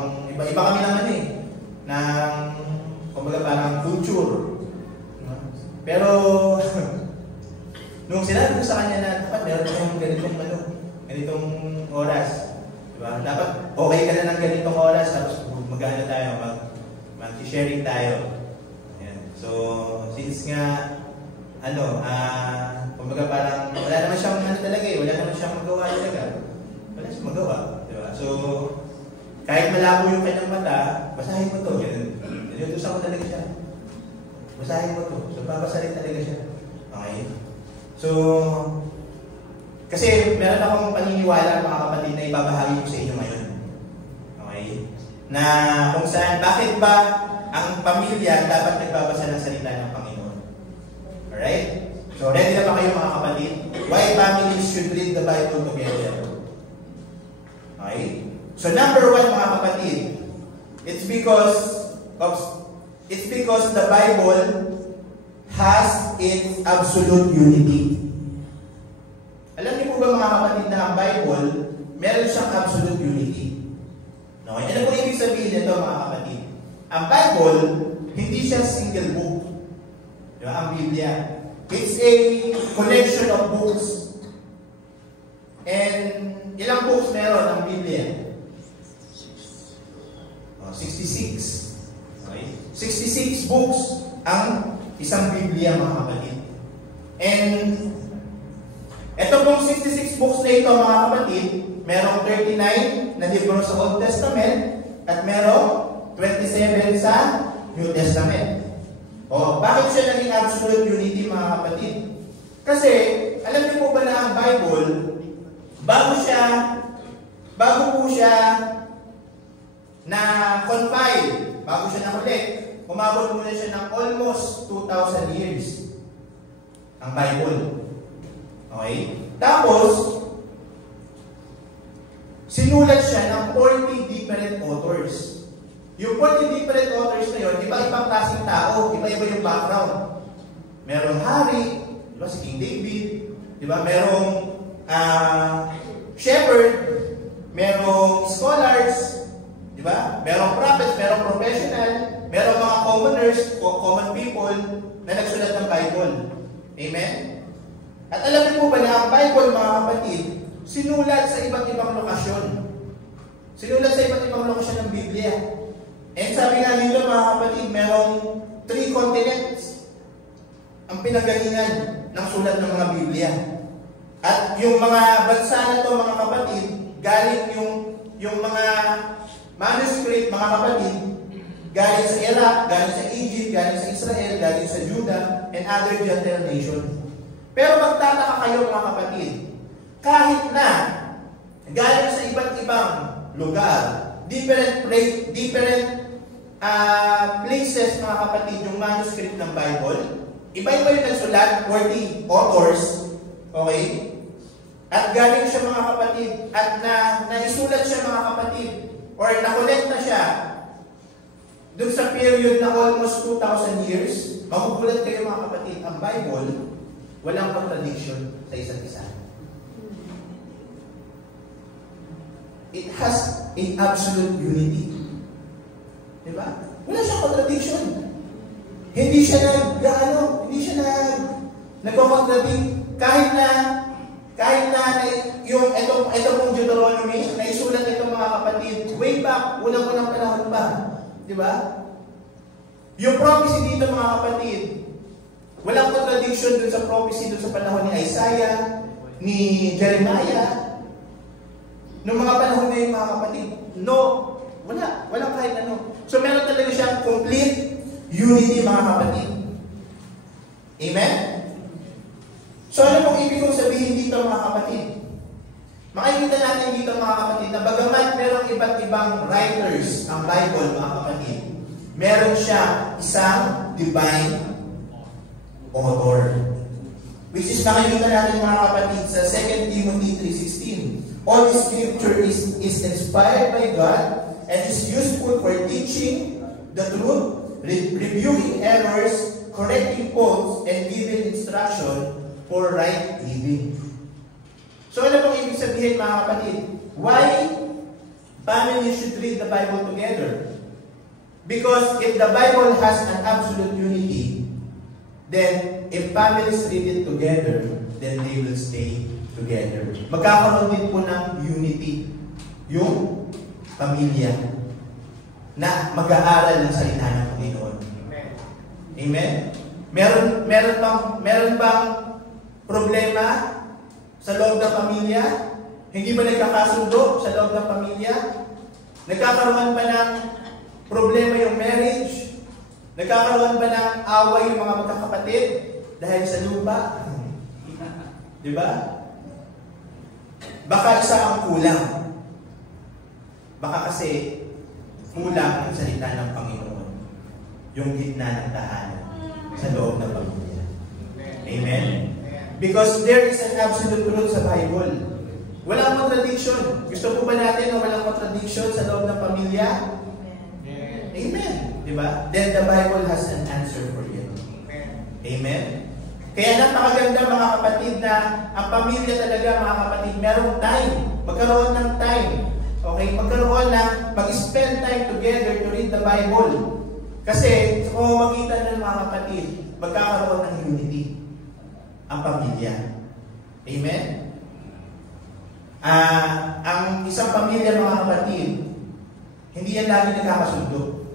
kami naman ng, kumbaga parang culture. Pero, nung sinabi ko sa kanya na dapat meron kayong ganitong oras. Diba? Dapat okay ka na ng ganitong oras, tapos mag-ano tayo, mag-sharing tayo. Ayan. So, since nga, kumbaga parang, wala naman siyang talaga wala naman So, kahit malabo yung kanyang mata, basahin mo to. Inutusan ko talaga siya. Basahin mo to. So, babasahin talaga siya. Okay? So, kasi meron akong paniniwala mga kapatid na ibabahagi ko sa inyo ngayon. Okay? Na kung saan, bakit ba ang pamilya dapat nagbabasa ng salita ng Panginoon? Alright? So, ready na ba kayo mga kapatid? Why families should read the Bible together? Okay? So, number one mga kapatid, it's because the Bible has its absolute unity. Alam niyo po ba mga kapatid na ang Bible, meron siyang absolute unity. Okay? Ano po ibig sabihin nito mga kapatid? Ang Bible, hindi siya single book. Diba? Ang Biblia. It's a collection of books. And ilang books meron ang Biblia? 66. Okay? 66 books ang isang Biblia mga kapatid. And ito pong 66 books na ito mga kapatid, merong 39 na libro sa Old Testament at merong 27 sa New Testament. O, bakit siya naging absolute unity mga kapatid? Kasi, alam niyo po ba na ang Bible, bago po siya na-compile, bago siya na-collect, umabot muna siya ng almost 2,000 years. Ang Bible. Okay? Tapos, sinulat siya ng 40 different authors. Yung 40 different authors na yun, iba-ibang klaseng tao, iba-iba yung background. Merong hari, diba, si King David, diba, merong shepherd, merong scholars, diba, merong prophets, merong professional, merong mga commoners, common people na nagsulat ng Bible. Amen? At alam niyo po ba na ang Bible, mga kapatid, sinulat sa iba't ibang lokasyon. Sinulat sa iba't ibang lokasyon ng Biblia. And sabi nga dito mga kapatid, merong 3 continents ang pinagalingan ng sulat ng mga Biblia. At yung mga bansa na to mga kapatid, galing yung mga manuscript mga kapatid, galing sa Iraq, galing sa Egypt, galing sa Israel, galing sa Judah, and other Gentile nations. Pero magtataka kayo mga kapatid, kahit na galing sa iba't ibang lugar, different places mga kapatid, yung manuscript ng Bible, iba-iba yung nagsulat, 40 authors, okay? At galing siya mga kapatid, at naisulat siya mga kapatid, or nakolekta siya dun sa period na almost 2,000 years, magugulat kayo mga kapatid, ang Bible, walang contradiction sa isa't isa. It has an absolute unity. Diba? Wala siyang contradiction. Hindi siya nagko-contradict kahit na yung ito pong Deuteronomy na isulat nito mga kapatid way back unang panahon pa. Diba? Yung prophecy dito mga kapatid, walang contradiction dun sa prophecy dun sa panahon ni Isaiah, ni Jeremiah. Noong mga panahon na yung mga kapatid, no, walang kahit ano. So meron talaga siyang complete unity mga kapatid. Amen? So ano pong ibig kong sabihin dito mga kapatid? Makikita natin dito mga kapatid na bagamat merong iba't ibang writers ang Bible mga kapatid, meron siya isang divine author. Which is makikita natin mga kapatid sa 2 Timothy 3:16. All scripture is inspired by God and is useful for teaching the truth, rebuking errors, correcting faults, and giving instruction for right living. So ano pong ibig sabihin mga kapatid? Why families should read the Bible together? Because if the Bible has an absolute unity, then if families read it together, then they will stay together. Magkakaroon din po ng unity yung pamilya na mag-aaral ng salita ng Panginoon. Amen? Meron bang problema sa loob ng pamilya? Hindi ba nagkakasundo sa loob ng pamilya? Nagkakaroon ba ng problema yung marriage? Nagkakaroon ba ng away yung mga magkakapatid dahil sa lupa? Di ba? Baka isa ang kulang. Baka kasi kulang ang salita ng Panginoon. Yung gitna ng tahanan sa loob ng pamilya. Amen? Because there is an absolute truth sa Bible. Walang contradiction. Gusto po ba natin na walang contradiction sa loob ng pamilya? Amen. Di ba? Then the Bible has an answer for you. Amen. Kaya napakaganda mga kapatid na ang pamilya talaga mga kapatid, merong time. Magkaroon ng time. Okay? Magkaroon ng mag-spend time together to read the Bible. Kasi sa pamamagitan ng mga kapatid, magkakaroon ng unity ang pamilya. Amen? Ang isang pamilya mga kapatid, hindi yan lagi nagkakasundo.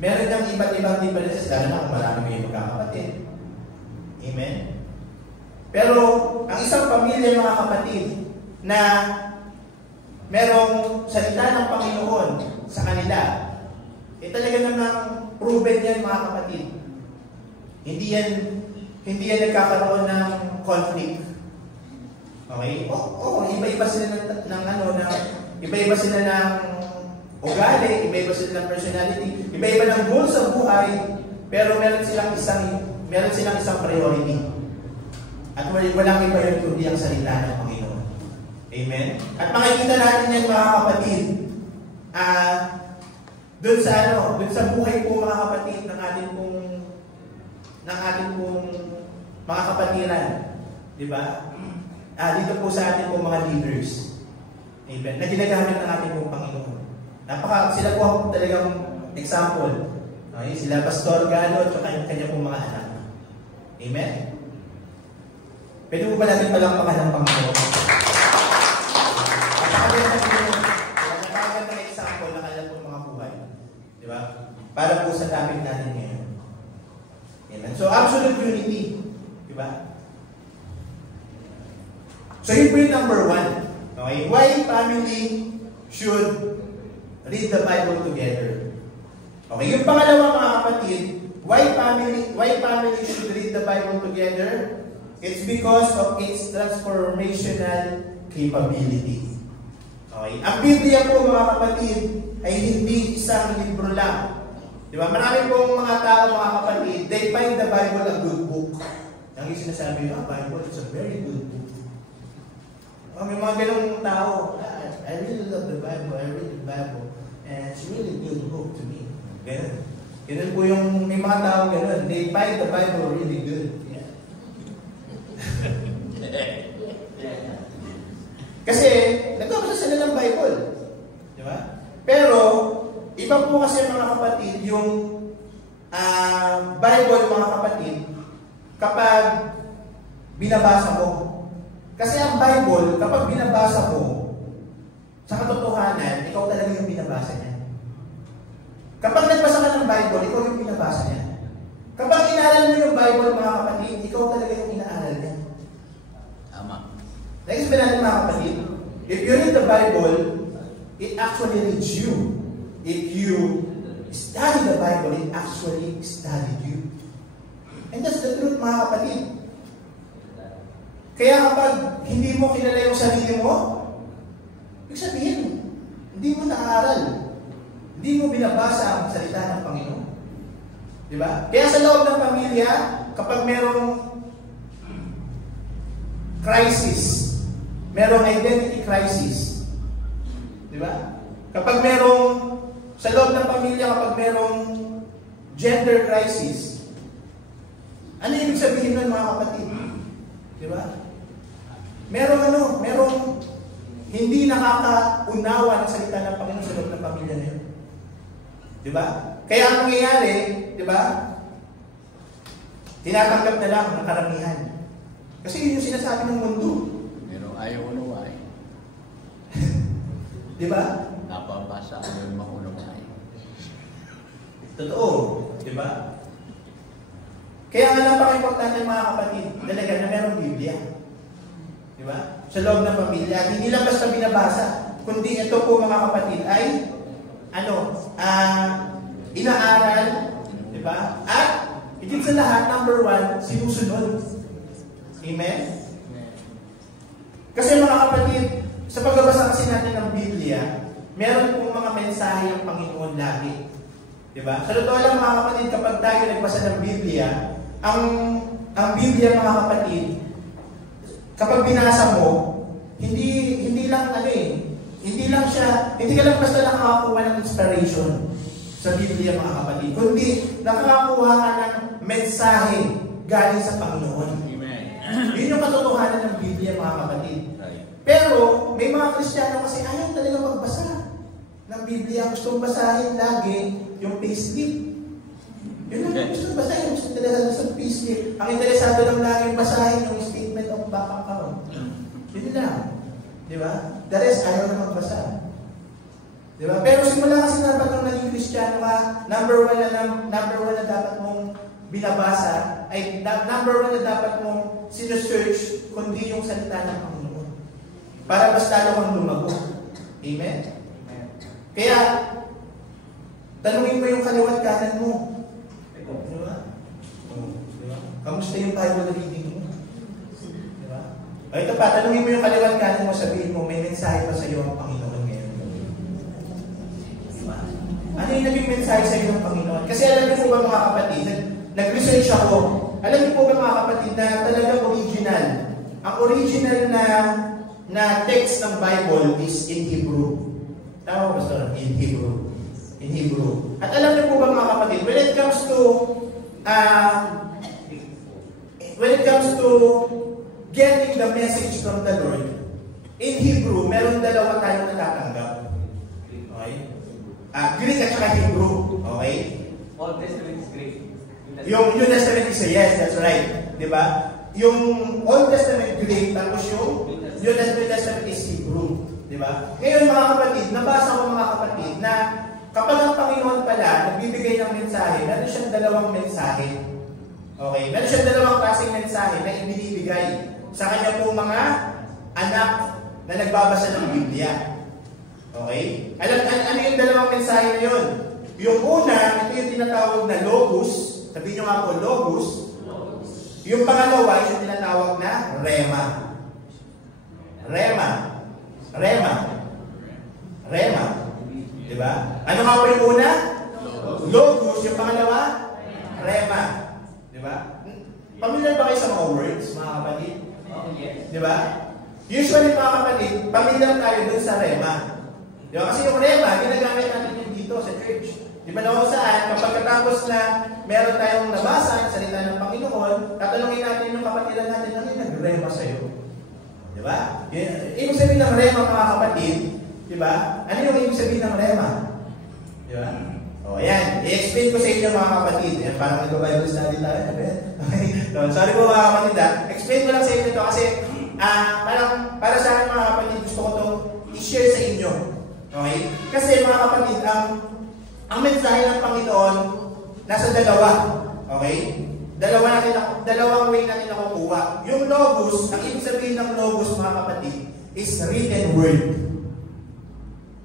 Meron ng iba't ibang differences, lalo na kung marami kayong magkakapatid. Amen? Pero ang isang pamilya mga kapatid na merong salita ng Panginoon sa kanila, talaga namang proven yan mga kapatid. Hindi yan nagkakaroon ng conflict. Okay? Iba-iba sila iba-iba sila ng ugali, iba-iba sila ng personality, iba-iba ng goal sa buhay, pero meron silang isang priority. At walang iba yun kundi ang salita ng Panginoon. Amen? At makikita natin yan mga kapatid, doon sa buhay po mga kapatid ng ating pong mga kapatiran. Di ba? Dito po sa ating pong mga leaders. Amen? Na ginagamit ng ating pong Panginoon. Sila po talagang example. Okay? Sila Pastor Galo at kanya pong mga anak. Amen? Pwede po ba natin palakpakan ng Panginoon? Napakaganda ng example na kanya pong mga buhay. Di ba? Para po sa topic natin ngayon. Amen? So, absolute unity. Di ba? So, yun po yung number 1. Okay? Why family should read the Bible together. Okay? Yung pangalawa mga kapatid, why family should read the Bible together? It's because of its transformational capability. Okay? Ang Biblia po mga kapatid ay hindi isang libro lang. Di ba? Marami pong mga tao mga kapatid, they find the Bible a good book. Ang sinasabi yung Bible, it's a very good book. May mga ganong tao, I really love the Bible, I read the Bible, and it's really good book to me. Ganon. Ganon po yung may mga tao ganon. They find the Bible really good. Yeah. Kasi, nagbabasa sila ng Bible. Di ba? Pero, iba po kasi mga kapatid, yung Bible mga kapatid, kapag binabasa mo. Kasi ang Bible, kapag binabasa mo, sa katotohanan, ikaw talaga yung binabasa niya. Kapag nagbasa ka ng Bible, ikaw yung binabasa niya. Kapag inaaral mo yung Bible, mga kapatid, ikaw talaga yung inaaral niya. Tama. Next ba natin mga kapatid? If you read the Bible, it actually reads you. If you study the Bible, it actually studied you. And that's the truth mga kapatid. Kaya kapag hindi mo kilala yung sarili mo, ibig sabihin, hindi mo naaral. Hindi mo binabasa ang salita ng Panginoon. Di ba? Kaya sa loob ng pamilya, kapag merong crisis, merong identity crisis, di ba? Kapag merong, sa loob ng pamilya, kapag merong gender crisis, ano ibig sabihin nun mga kapatid? Di ba? Merong hindi nakakaunawa ng salita ng Panginoon sa loob ng pamilya na yun. Di ba? Kaya ang nangyayari, di ba? Tinatanggap na lang ng karamihan. Kasi yun yung sinasabi ng mundo. Pero ayaw unaway. Di ba? Napabasa ayaw maunaway. Totoo. Di ba? Kaya nga napaka-importante mga kapatid, talaga na merong Biblia. Di ba? Sa loob ng pamilya. At hindi lang basta binabasa, kundi ito po mga kapatid ay inaaral, di ba? At higit sa lahat, number 1, sinusunod. Amen? Kasi mga kapatid, sa pagbabasa kasi natin ng Biblia, meron pong mga mensahe ng Panginoon lagi. Di ba? Sa totoo lang mga kapatid, kapag tayo nagbasa ng Biblia, ang Biblia mga kapatid, kapag binasa mo, hindi lang hindi ka lang basta nakakakuha ng inspiration sa Biblia mga kapatid, kundi nakakakuha ka ng mensahe galing sa Panginoon. Amen. Yun yung katotohanan ng Biblia mga kapatid. Pero may mga Kristiyano kasi ayaw talaga magbasa ng Biblia. Gustong basahin lagi yung payslip. Yun lang gusto basahin. Gusto talaga sa payslip. Ang interesado lang lagi basahin yung statement of bank account. Yun lang. Di ba? The rest, ayaw na magbasa. Di ba? Pero simula kasi dapat nung naging Kristiyano ka, number one na dapat mong binabasa, ay number 1 na dapat mong sinesearch, kundi yung salita ng Panginoon. Para mas lalo kang lumago. Amen? Kaya, tanungin mo yung kaliwat kanan mo. Di ba? Kamusta yung Bible reading mo? Di ba? O ito pa, tanungin mo yung kaliwat kanan mo, sabihin mo, may mensahe pa sa iyo ang Panginoon ngayon. Di ba? Ano yung naging mensahe sa iyo ng Panginoon? Kasi alam niyo po ba mga kapatid, nag-research ako, alam niyo po ba mga kapatid na talagang original, ang original na text ng Bible is in Hebrew. Tama ba, Pastor? In Hebrew. In Hebrew. At alam niyo po ba mga kapatid, when it comes to getting the message from the Lord, in Hebrew, meron dalawa tayong natatanggap. Okay? Greek at saka Hebrew. Okay? Old Testament is Greek. Yung New Testament is yes, that's right. Diba? Yung Old Testament Greek, tapos yung New Testament is Hebrew. Diba? Ngayon mga kapatid, nabasa ko mga kapatid na kapag ang Panginoon pala nagbibigay ng mensahe, meron siyang dalawang mensahe. Okay? Meron siyang dalawang klaseng mensahe na ibinibigay sa kanya pong mga anak na nagbabasa ng Biblia. Okay? Ano yung dalawang mensahe na yun? Yung una, ito yung tinatawag na Logos. Sabihin nyo nga po, Logos. Yung pangalawa, yung tinatawag na Rema. Rema. Rema. Rema. Diba? Ano nga po yung una? Logos. Yung pangalawa? Rema. Diba? Pamilyar ba kayo sa mga words, mga kapatid? Diba? Usually, mga kapatid, pamilyar tayo dun sa Rema. Diba? Kasi yung Rema, ginagamit natin yung dito sa church. Di ba naman saan, kapag katapos na meron tayong nabasa ng salita ng Panginoon, tatanungin natin yung kapatiran natin, ano yung nag-rema sa'yo? Di ba? Ibig sabihin ng rema, mga kapatid, di ba? Ano yung ibig sabihin ng rema? Di ba? O, ayan. I-explain ko sa inyo, mga kapatid. Yan, parang nag-Bible study tayo. Okay? So, sorry po, mga kapatid. Explain ko lang sa inyo ito kasi para sa akin, mga kapatid, gusto ko itong i-share sa inyo. Okay? Kasi, mga kapatid, ang mensahe ng Panginoon nasa dalawa. Okay? Dalawang way natin nakukuha. Yung Logos, ang ibig sabihin ng Logos, mga kapatid, is written word.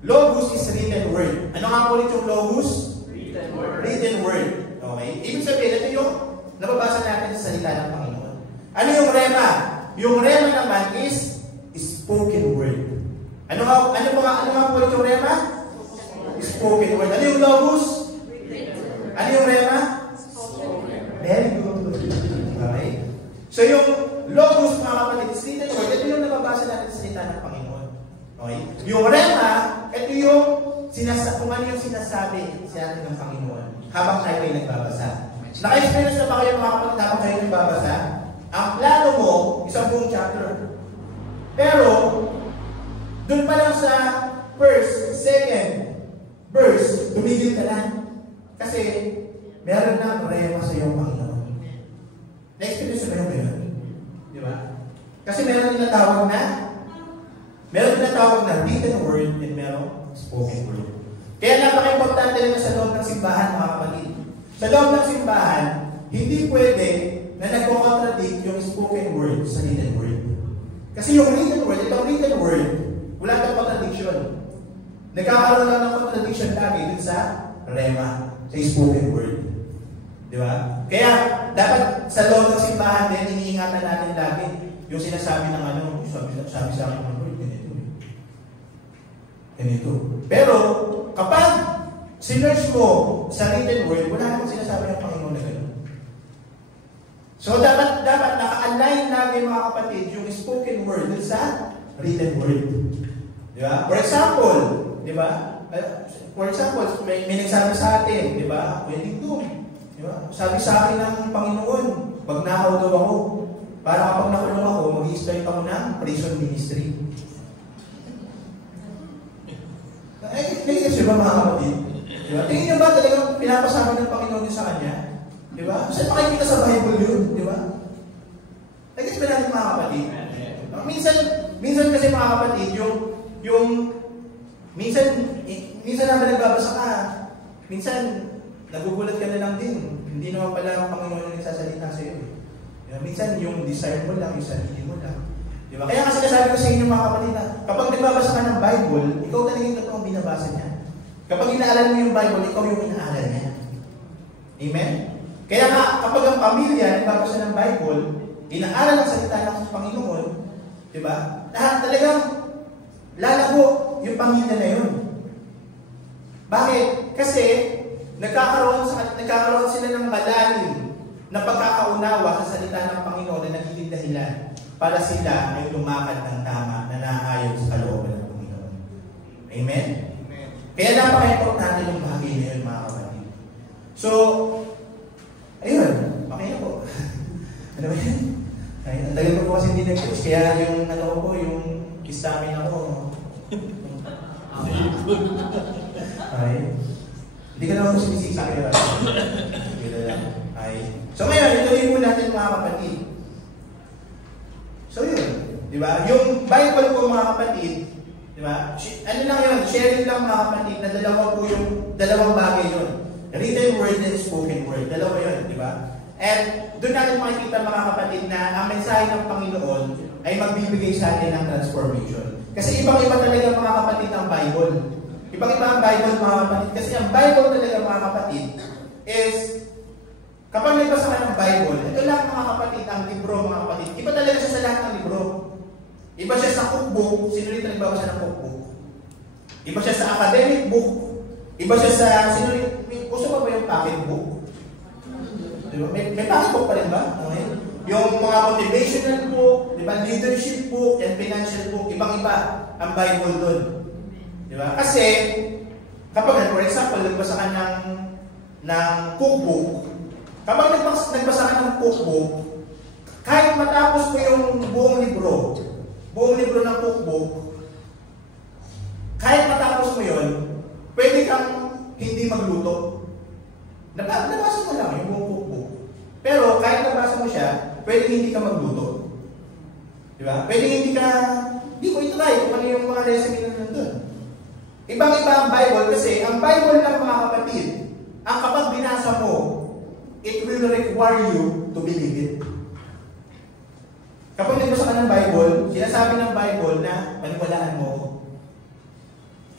Logos is written word. Ano nga po ulit yung Logos? Written word. Written word. Okay? Ibig sabihin, ito yung nababasa natin sa salita ng Panginoon. Ano yung Rema? Yung Rema naman is spoken word. Ano nga po ulit yung Rema? Spoken word. Ano yung Logos? Ano yung Rema? Very good. Okay? So yung Logos, mga kapatid, is written word. Ito yung nababasa natin sa salita ng Panginoon. Okay? Yung Rema, ito yung kung ano yung sinasabi sa atin ng Panginoon habang tayo ay nagbabasa. Naka-experience na ba kayo mga kapatid habang kayo nagbabasa? Ang plano mo, isang buong chapter. Pero, dun pa lang sa first, second verse, tumigil ka lang. Kasi, meron na rema sa iyong Panginoon. Na-experience ba yun? Di ba? Kasi meron tinatawag na written word and meron spoken word. Kaya napaka-importante rin sa loob ng simbahan, mga kapatid. Sa loob ng simbahan, hindi pwede na nagko-contradict yung spoken word sa written word. Kasi yung written word, itong written word, wala kang contradiction. Nagkakaroon lang ng contradiction lagi dun sa rema, sa spoken word. Di ba? Kaya, dapat sa loob ng simbahan din, iniingatan natin lagi yung sinasabi ng ano, sabi sa akin ng Lord, ganito. Pero, kapag sinerge mo sa written word, wala namang sinasabi ng Panginoon na gano'n. So, dapat naka-align lagi mga kapatid yung spoken word dun sa written word. Di ba? For example, di ba? May nagsabi sa atin, di ba? Pwede ito. Di ba? Sabi sa akin ng Panginoon, pag nakaw daw ako, para kapag nakulong ako, mag-i-start ako ng prison ministry. Nag-i-isip ba mga kapatid? Di ba? Tingin niyo ba talagang pinapasama ng Panginoon sa kanya? Di ba? Saan makikita sa Bible yun? Di ba? Nag-i-isip ba natin mga kapatid? Minsan kasi mga kapatid, minsan naman nagbabasa ka, minsan nagugulat ka na lang din. Hindi naman pala ang Panginoon na nagsasalita sa iyo. Minsan yung desire mo lang, yung sarili mo lang. Diba? Kaya kasi nasabi ko sa inyo mga kapatid na kapag nagbabasa ka ng Bible, ikaw talaga yung totoong binabasa niya. Kapag inaaral mo yung Bible, ikaw yung inaaral niya. Amen? Kaya nga, kapag ang pamilya nagbabasa ng Bible, inaaral ang salita ng Panginoon, diba? Lahat talagang lalago yung pamilya na yun. Bakit? Kasi nagkakaroon sila ng malalim na pagkakaunawa sa salita ng Panginoon na nagiging dahilan para sila ay lumakad ng tama na naayon sa kalooban ng Panginoon. Amen? Amen. Kaya napaka-importante yung bahagi na yun, mga kapatid. So, ayun. Okay na po. Ano ba yan? Ang tagal ko po kasi hindi nag-coach. Kaya yung ano ko, yung stamina ko. Ay. Hindi ka naman sumisisi kayo. Ay. So ngayon, ituloy po natin mga kapatid. So yun, di ba? Yung Bible po mga kapatid, di ba? Ano lang yun, sharing lang mga kapatid na dalawang bagay yun. Written word and spoken word. Dalawa yun, di ba? And doon natin makikita mga kapatid na ang mensahe ng Panginoon ay magbibigay sa atin ng transformation. Kasi ibang-iba talaga mga kapatid ang Bible. Ibang-iba ang Bible mga kapatid. Kasi ang Bible talaga mga kapatid is kapag nagbasa ka ng Bible, ito lang mga kapatid, ang libro mga kapatid. Iba talaga siya sa lahat ng libro. Iba siya sa cookbook. Sino rin nagbabasa ng cookbook? Iba siya sa academic book. Iba siya sa, gusto pa ba yung pocket book? Diba? May pocket book pa rin ba? Okay. Yung mga motivational book, diba? Leadership book, and financial book, ibang-iba ang Bible doon. Diba? Kasi, kapag, for example, nagbasa ka ng cookbook, kapag nagbasa ka ng cookbook, kahit matapos mo yung buong libro ng cookbook, kahit matapos mo yun, pwede kang hindi magluto. Nabasa mo lang yung buong cookbook. Pero kahit nabasa mo siya, pwede hindi ka magluto. Diba? Pwede hindi mo itry kung ano yung mga recipe na nandun. Ibang-iba ang Bible kasi ang Bible lang mga kapatid, ang kapag binasa mo, it will require you to believe it. Kapag nagbasa ka ng Bible, sinasabi ng Bible na maniwalaan mo ako.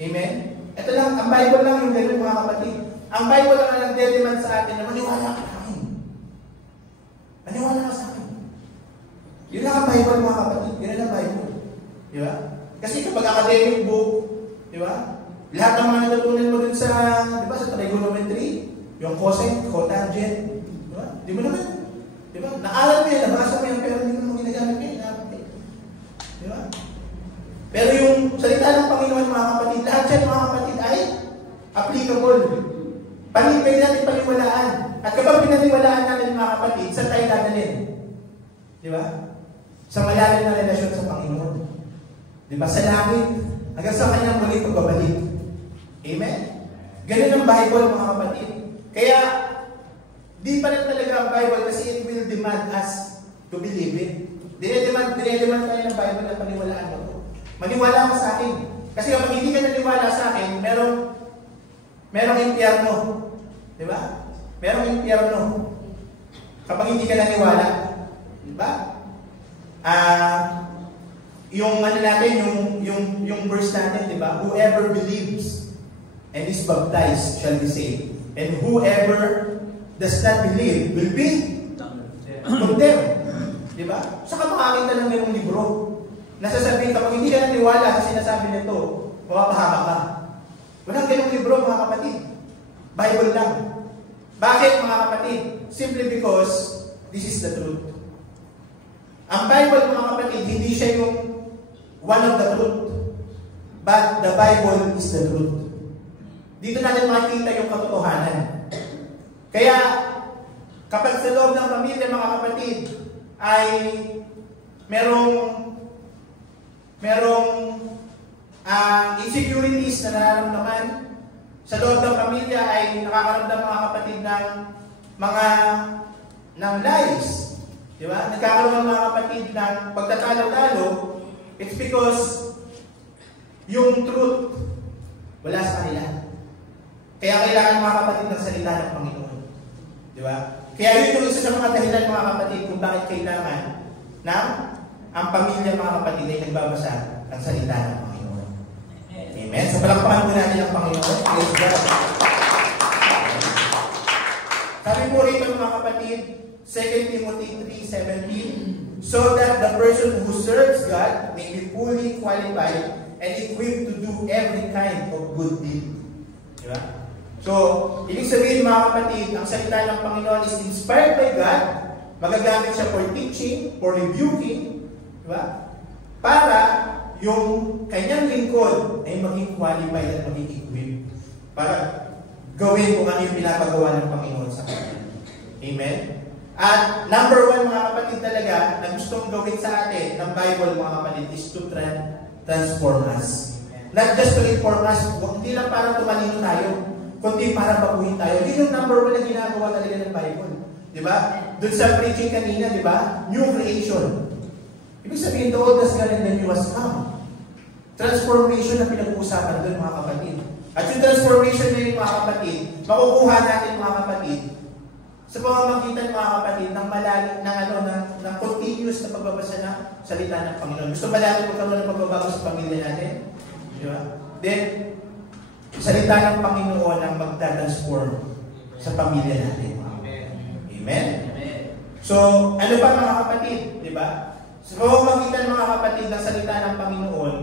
Amen? Ito lang, ang Bible lang yung gano'n mga kapatid. Ang Bible lang ang nagde-demand sa atin na maniwala ka sa akin. Maniwala ka sa akin. Yun lang ang Bible mga kapatid. Yun lang ang Bible. Di ba? Kasi kapag academic book, di ba? Lahat ng mga natutunan mo dun sa, di ba, sa trigonometry, yung cosine, cotangent, di ba? Di mo naman. Di ba? Naaral mo yan, nabasa mo yan, pero hindi mo naman ginagamit yan. Di ba? Pero yung salita ng Panginoon mga kapatid, lahat yan mga kapatid ay applicable. Pwede natin paniwalaan. At kapag pinaniwalaan natin mga kapatid, saan tayo dadalhin? Di ba? Sa malalim na relasyon sa Panginoon. Di ba? Sa langit. Hanggang sa kanyang muli pagbabalik. Amen? Ganun ang Bible mga kapatid. Kaya, di pa rin talaga ang Bible kasi it will demand us to believe it. Dinedemand tayo ng Bible na paniwalaan mo ito. Maniwala ka sa akin. Kasi kapag hindi ka naniwala sa akin, merong impyerno. Di ba? Merong impyerno. Kapag hindi ka naniwala. Di ba? yung ano natin, yung verse natin, di ba? Whoever believes and is baptized shall be saved. And whoever does not believe will be condemned. Di ba? Saka makakita lang yung libro. Nasasabihin kapag hindi ka naniwala sa sinasabi nito, mapapahamak ka. Walang ganung libro, mga kapatid. Bible lang. Bakit, mga kapatid? Simply because this is the truth. Ang Bible, mga kapatid, hindi siya yung one of the truth. But the Bible is the truth. Dito natin makikita yung katotohanan. Kaya, kapag sa loob ng pamilya, mga kapatid, ay merong insecurities na nararamdaman, sa loob ng pamilya ay nakakaramdam mga kapatid ng lies. Di ba? Nagkakaroon mga kapatid ng pagtatalo-talo, it's because yung truth wala sa kanila. Kaya kailangan mga kapatid ng salita ng Panginoon. Di ba? Kaya yun yung isa sa mga dahilan mga kapatid kung bakit kailangan ng ang pamilya mga kapatid ay nagbabasa ng salita ng Panginoon. Amen? So palakpakan po natin ang Panginoon. Praise God. Sabi po rito mga kapatid, 2 Timothy 3:17, so that the person who serves God may be fully qualified and equipped to do every kind of good deed. Di ba? So, ibig sabihin mga kapatid, ang salita ng Panginoon is inspired by God, magagamit siya for teaching, for rebuking, di ba? Para yung kanyang lingkod ay maging qualified at maging equipped para gawin kung ano yung pinapagawa ng Panginoon sa kanya. Amen? At number one mga kapatid talaga na gustong gawin sa atin ng Bible mga kapatid is to transform us. Not just to inform us, hindi lang para tumalino tayo, kundi para baguhin tayo. Yun yung number one na ginagawa talaga ng Bible. Di ba? Doon sa preaching kanina, di ba? New creation. Ibig sabihin, the old has gone and the new has come. Transformation na pinag-uusapan doon mga kapatid. At yung transformation na yun mga kapatid, makukuha natin mga kapatid sa pamamagitan mga kapatid ng malalim ng continuous na pagbabasa ng salita ng Panginoon. Gusto ba natin magkaroon ng pagbabago sa pamilya natin? Di ba? Then, salita ng Panginoon ang magta-transform sa pamilya natin. Amen? So, ano pa mga kapatid? Di ba? Sa pamamagitan mga kapatid ng salita ng Panginoon,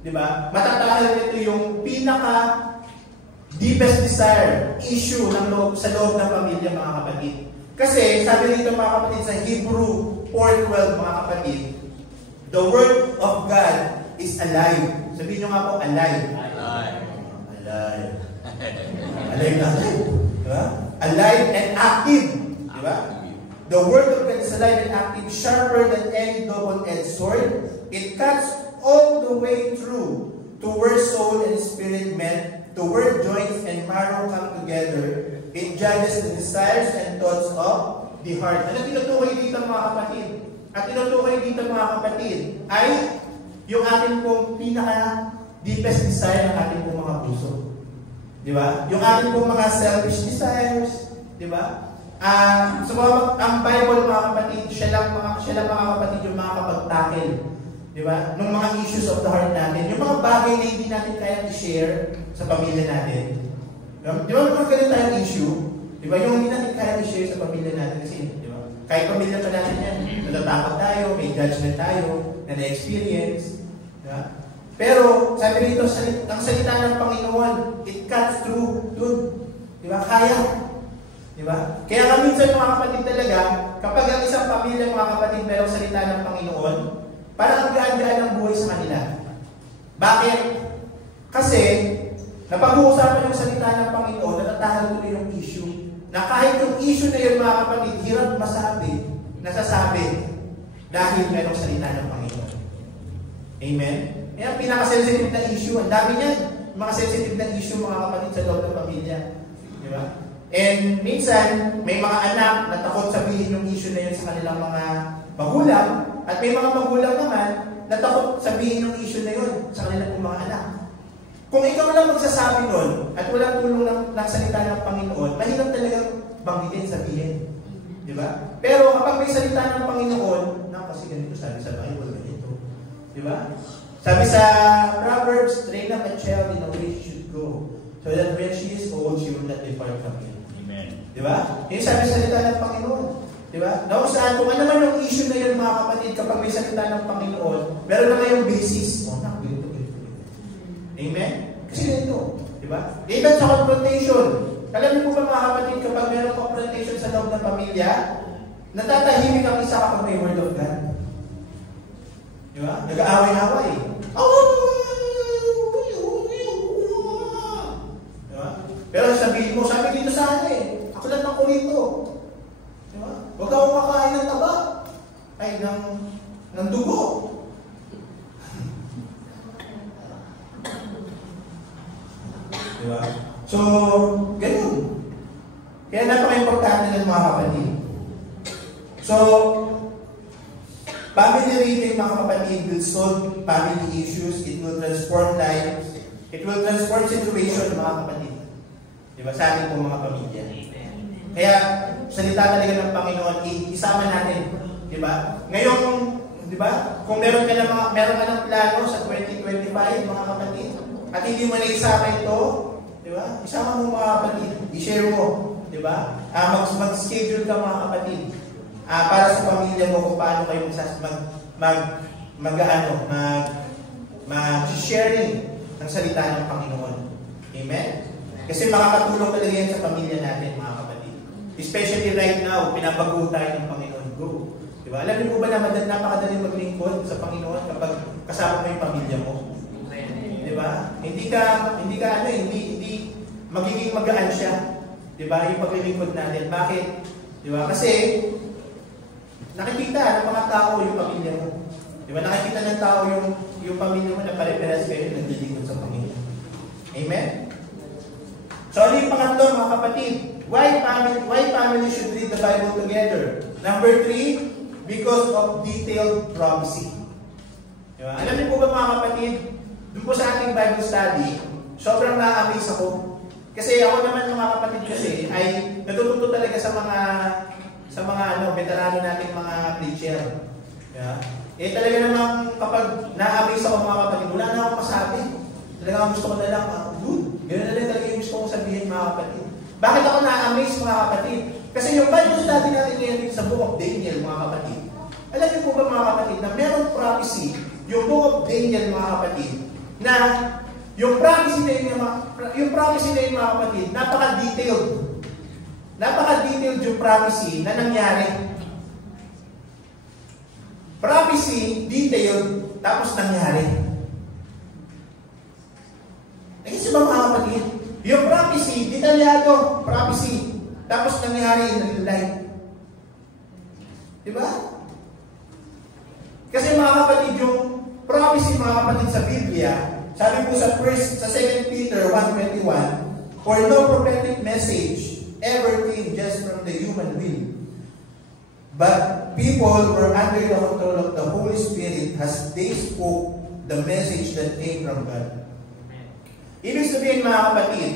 di ba? Matatahal nito yung pinaka deepest desire, issue ng sa loob ng pamilya mga kapatid. Kasi sabi dito mga kapatid sa Hebrew 4:12 mga kapatid, the word of God is alive. Sabihin nyo nga po, alive. Alive. Alive na alive. Diba? Alive and active. Diba? The word of God is alive and active, sharper than any double-edged sword. It cuts all the way through to where soul and spirit met, to where joints and marrow come together. It judges the desires and thoughts of the heart. Ano tinutukoy dito mga kapatid? At tinutukoy dito mga kapatid ay yung ating pong pinaka-deepest desire ng ating pong mga puso. Di ba? Yung ating pong mga selfish desires. Di ba? So ang Bible mga kapatid, siya lang mga kapatid yung makakapag-tackle. Di ba? Nung mga issues of the heart natin, yung mga bagay na hindi natin kaya i-share sa pamilya natin. Di ba? Kung ganun tayong issue, di ba? Yung hindi natin kaya i-share sa pamilya natin kasi, di ba? Kahit pamilya pa natin yan, natatakot tayo, may judgment tayo, na na-experience. Di ba? Pero, sabi rito, ang salita ng Panginoon, it cuts through, dude. Di ba? Kaya. Di ba? Kaya nga minsan mga kapatid talaga, kapag ang isang pamilya mga kapatid merong salita ng Panginoon, parang ang gaan-gaan ng buhay sa kanila. Bakit? Kasi, napag-uusapan yung salita ng Panginoon, natatahal tuloy yung issue. Na kahit yung issue na yun, mga kapatid, hirap masabi, nasasabi, dahil merong salita ng Panginoon. Amen? Yan, pinaka-sensitive na issue. Ang dami niyan. Mga sensitive na issue, mga kapatid, sa loob ng pamilya. Di ba? And minsan, may mga anak na takot sabihin yung issue na yun sa kanilang mga magulang. At may mga magulang naman na takot sabihin yung issue na yun sa kanilang mga anak. Kung ikaw lang magsasabi nun at walang tulong ng salita ng Panginoon, mahirap talagang banggitin, sabihin. Di ba? Pero kapag may salita ng Panginoon, kasi ganito sabi sa Bible, ganito. Di Di ba? Sabi sa Proverbs, train up a child in the way she should go, so that when she is old, she will not depart from it. Amen. Di ba? Yung sabi sa salita ng Panginoon. Di ba? Na kung saan, kung ano man yung issue na yun, mga kapatid, kapag may salita ng Panginoon, meron na ngayong basis. Oh, ganito. Amen? Kasi ganito. Di ba? Even sa confrontation. Alam niyo po ba, mga kapatid, kapag meron confrontation sa loob ng pamilya, natatahimik ang isa kapag may word of God. Di ba? Nag-aaway-aaway. Di ba? Pero sabihin mo, sabi dito sa ano eh, aklat ng Korinto. Di ba? Huwag akong kakain ng taba. Ay, ng dugo. Di ba? So, ganun. Kaya napaka-importante ng mga kapatid. So, family reading, mga kapatid, will solve family issues. It will transform lives. It will transform situation, mga kapatid. Diba? Sa ating po mga pamilya. Kaya, salita talaga ng Panginoon, isama natin. Diba? Ngayon, diba? Kung meron ka ng plano sa 2025, mga kapatid, at hindi mo na-isama ito, diba? Isama mo, mga kapatid. I-share mo. Diba? Mag-schedule ka, mga kapatid. Para sa pamilya mo kung paano kayo mag-sharing ng salita ng Panginoon. Amen? Kasi makakatulong talaga yan sa pamilya natin, mga kapatid. Especially right now, pinabago tayo ng Panginoon. Go. Diba? Alam niyo po ba na napakadaling maglingkod sa Panginoon kapag kasama mo yung pamilya mo? Diba? Hindi magiging magaan siya. Diba? Yung paglilingkod natin. Bakit? Diba? Kasi nakikita ng mga tao yung pamilya mo. Diba? Nakikita ng tao yung pamilya mo na pare-pares kayo naglilingkod sa Panginoon. Amen? So, ano yung pangatlo, mga kapatid? Why family should read the Bible together? Number 3, because of detailed prophecy. Diba? Alam niyo po ba, mga kapatid, doon po sa ating Bible study, sobrang na-amaze ako. Kasi ako naman, mga kapatid, kasi ay natututo talaga sa mga veterano nating mga preacher. Yeah. Talaga namang kapag na-amaze ako, mga kapatid, wala na akong masabi. Talagang gusto ko na lang, good. Ganoon na lang talaga yung gusto kong sabihin, mga kapatid. Bakit ako na-amaze, mga kapatid? Kasi yung Bible study natin ngayon sa Book of Daniel, mga kapatid. Alam niyo po ba, mga kapatid, na meron prophecy, yung Book of Daniel, mga kapatid, na yung prophecy na yun, mga kapatid, napaka-detailed. Napaka-detailed yung prophecy na nangyari. Prophecy, detailed, tapos nangyari. Kasi ba, mga kapatid? Yung prophecy, detalyado, prophecy, tapos nangyari in real life. Diba? Kasi, mga kapatid, yung prophecy, mga kapatid, sa Biblia, sabi po sa 2 Peter 1:21, for no prophetic message ever came just from the human will, but people were under the control of the Holy Spirit as they spoke the message that came from God. Ibig sabihin, mga kapatid,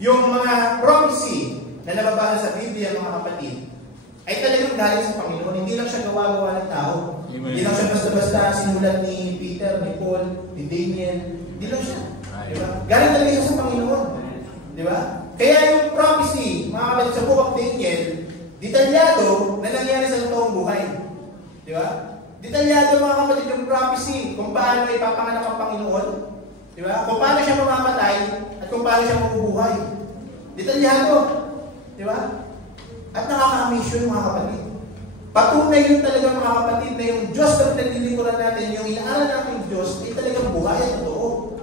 yung mga prophecy na nababasa sa Biblia, mga kapatid, ay talagang galing sa Panginoon. Hindi lang siya gawa-gawa ng tao. Amen. Hindi lang siya basta-basta sinulat ni Peter, ni Paul, ni Daniel. Hindi lang siya. Diba? Galing talaga siya sa Panginoon. Diba? Kaya yung prophecy, mga kapatid, sa Book of Daniel, detalyado na nangyari sa totoong buhay. Diba? Detalyado, mga kapatid, yung prophecy kung paano ipapanganak ang Panginoon. Diba? Kung paano siya mamamatay at kung paano siya mabubuhay. Detalyado. Diba? At nakaka-amaze yun, mga kapatid. Patunay yun talaga, mga kapatid, na yung Diyos na pinagdilikuran natin, yung inaaral natin Diyos, ay talagang buhay at totoo.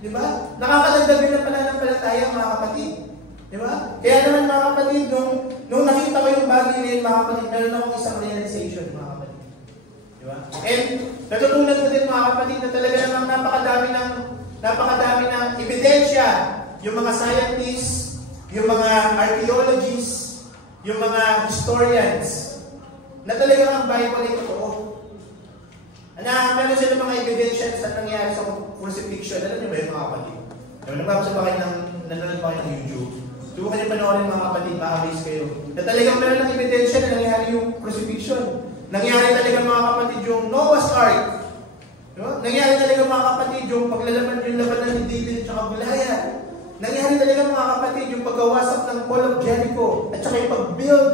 Diba? Nakakadagdag yun ng pananampalataya, mga kapatid. Diba? Kaya naman, mga kapatid, nung nakita ko yung bagay na yun, mga kapatid, meron akong isang realization, mga kapatid. Diba? And natutunan ko din, mga kapatid, na talaga namang napakadami ng ebidensya, yung mga scientists, yung mga archaeologists, yung mga historians, na talagang ang Bible ay totoo. Na meron sila mga ebidensya sa nangyari sa crucifixion. Alam niyo ba yung mga kapatid? Nagbabasa ba kayo nanonood ba kayo ng YouTube? Subukan niyo panoorin, mga kapatid, ma-amaze kayo. Na talagang meron ng ebidensya na nangyari yung crucifixion. Nangyari talaga, mga kapatid, yung Noah's Ark. Diba? Nangyari talaga mga kapatid yung paglalaban yung labanan ni David at saka Goliath. Nangyari talaga mga kapatid yung pagkawasak ng wall of Jericho at saka yung pag-build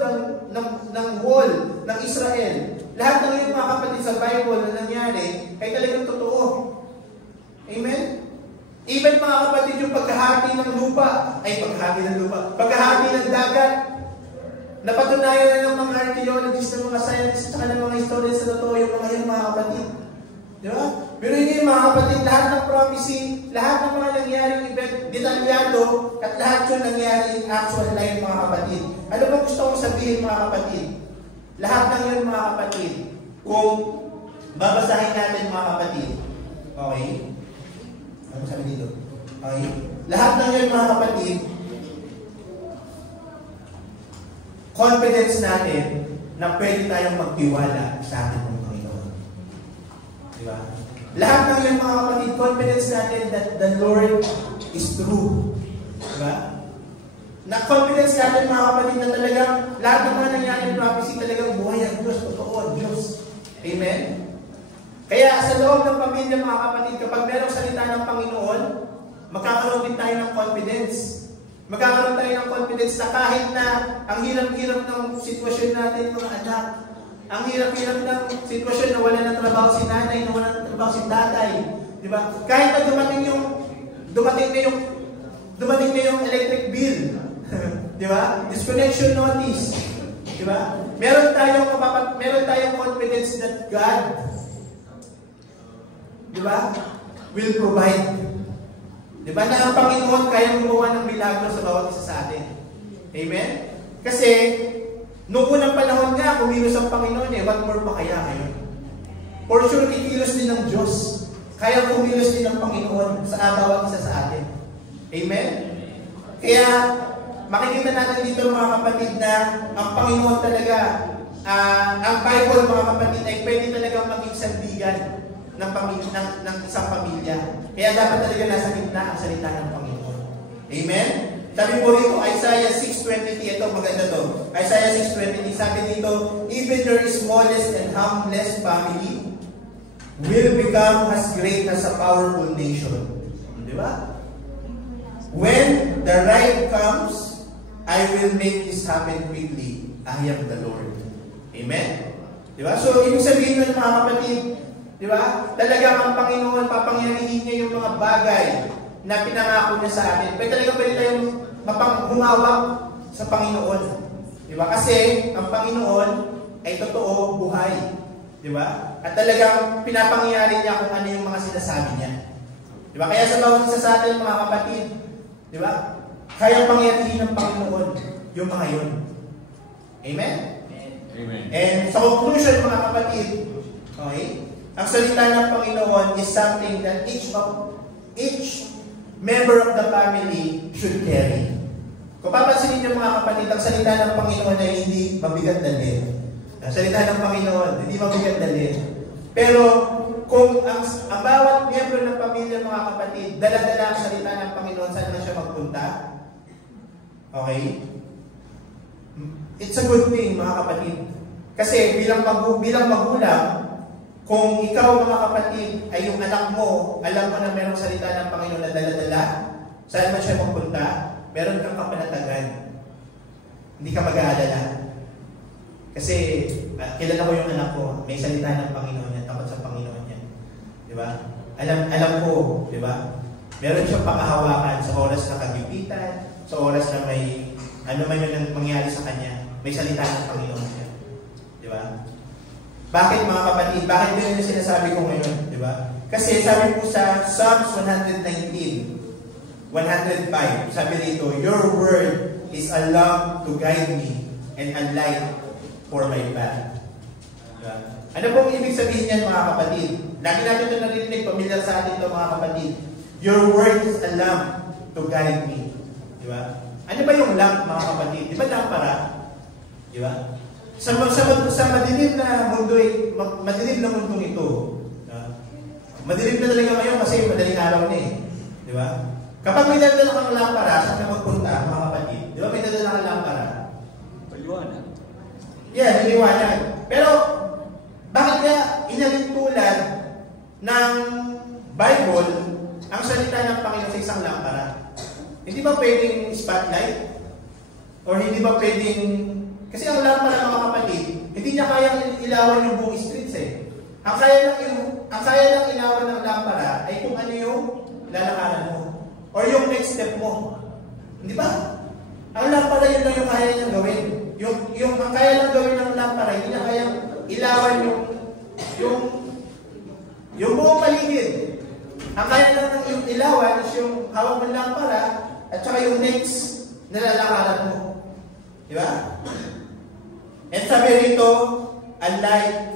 ng wall ng Israel. Lahat ng yung mga kapatid sa Bible na nangyari ay talagang totoo. Amen? Even mga kapatid yung pagkahati ng lupa, pagkahati ng dagat, napatunayan na ng mga archaeologists, ng mga scientists, at ng mga historians na totoo yung mga kapatid. Di ba? Pero yun yung mga kapatid, lahat ng prophecy, lahat ng mga nangyaring event, detalyado, at lahat yun nangyari in actual life mga kapatid. Ano bang gusto kong sabihin mga kapatid? Lahat ng yun mga kapatid, kung babasahin natin mga kapatid, okay? Ano sabi dito? Okay? Lahat ng yun mga kapatid, confidence natin na pwede tayong magtiwala sa ating Panginoon. Di ba? Lahat ng yun mga kapatid, confidence natin that the Lord is true. Di ba? Na confidence natin mga kapatid na talagang lahat ng mga nangyayang prophecy talagang buhay ang Diyos, totoo ang Diyos. Amen? Kaya sa loob ng pamilya mga kapatid, kapag merong salita ng Panginoon, magkakaroon din tayo ng confidence. Magkakaroon tayo ng confidence na kahit na ang hirap-hirap ng sitwasyon natin mga anak, ang hirap-hirap ng sitwasyon na wala ng trabaho si nanay, na wala ng trabaho si tatay, di ba? Kahit na dumating na yung electric bill, di ba? Disconnection notice, di ba? Meron tayong confidence that God, di ba, will provide. Di ba na ang Panginoon kayang gumawa ng milagro sa bawat isa sa atin? Amen? Kasi, noong unang panahon nga, kumilos ang Panginoon what more pa kaya ngayon? For sure, kikilos din ng Diyos. Kaya kumilos din ng Panginoon sa bawat isa sa atin. Amen? Kaya, makikita natin dito mga kapatid na ang Panginoon talaga, ang Bible mga kapatid ay pwede talagang maging sandigan ng isang pamilya. Kaya dapat talaga nasa gitna ang salita ng Panginoon. Amen? Sabi po rito, Isaiah 6:20, ito maganda to. Isaiah 6:20, sabi dito, even your smallest and humblest family will become as great as a powerful nation. Di ba? When the right comes, I will make this happen quickly. I am the Lord. Amen? Di ba? So, ibig sabihin nun mga kapatid, di ba? Talagang ang Panginoon, papangyarihin niya yung mga bagay na pinangako niya sa atin. Pwede tayong humawak sa Panginoon. Di ba? Kasi ang Panginoon ay totoo, buhay. Di ba? At talagang pinapangyari niya kung ano yung mga sinasabi niya. Di ba? Kaya sa bawat isa sa atin mga kapatid, di ba? Kaya pangyarihin ng Panginoon yung mga yun. Amen? Amen. And sa conclusion mga kapatid, okay? Ang salita ng Panginoon is something that each member of the family should carry. Kung papansinin niyo mga kapatid, ang salita ng Panginoon ay hindi mabigat dalhin. Ang salita ng Panginoon, hindi mabigat dalhin. Pero kung ang bawat member ng pamilya mga kapatid, dala-dala ang salita ng Panginoon, saan na siya magpunta? Okay? It's a good thing mga kapatid. Kasi bilang magulang, kung ikaw mga kapatid ay yung anak mo, alam mo na merong salita ng Panginoon na dala-dala, saan man siya magpunta, meron kang kapanatagan. Hindi ka mag-aalala. Kasi kilala ko yung anak ko, may salita ng Panginoon yan, takot sa Panginoon yan. Di ba? Alam ko, di ba? Meron siyang pakahawakan sa oras na kagipitan, sa oras na may ano man yung mangyari sa kanya, may salita ng Panginoon siya. Di ba? Bakit mga kapatid? Bakit yun yung sinasabi ko ngayon? Di ba? Kasi sabi po sa Psalms 119, 105, sabi dito, your word is a lamp to guide me and a light for my path. Diba? Ano pong ibig sabihin niyan mga kapatid? Lagi natin ito narinig, pamilyar sa atin ito mga kapatid. Your word is a lamp to guide me. Diba? Ano ba yung lamp mga kapatid? Di ba lampara? Diba? Sa madilim na mundo, madilim na mundong ito. Madilim na talaga ngayon kasi madaling araw na eh. Di ba? Kapag may dadala kang lampara, saan ka magpunta, mga kapatid? Di ba may dadala kang lampara? Paliwanag. Yeah, niliwanag. Pero, bakit nga inalintulan ng Bible ang salita ng Panginoon sa isang lampara? Hindi ba pwedeng spotlight? Or hindi ba pwedeng... Kasi ang lampara, mga kapatid, hindi niya kayang ilawan yung buong streets eh. Ang kaya lang ilawan ng lampara ay kung ano yung lalakaran mo. Or yung next step mo. Hindi ba? Ang lampara yun lang yung kaya niyang gawin. Ang kaya lang gawin ng lampara, hindi niya kayang ilawan yung buong paligid. Ang kaya lang ng yung ilawan is yung hawak ng lampara at saka yung next na lalakaran mo. Di ba? And sabi rito, a light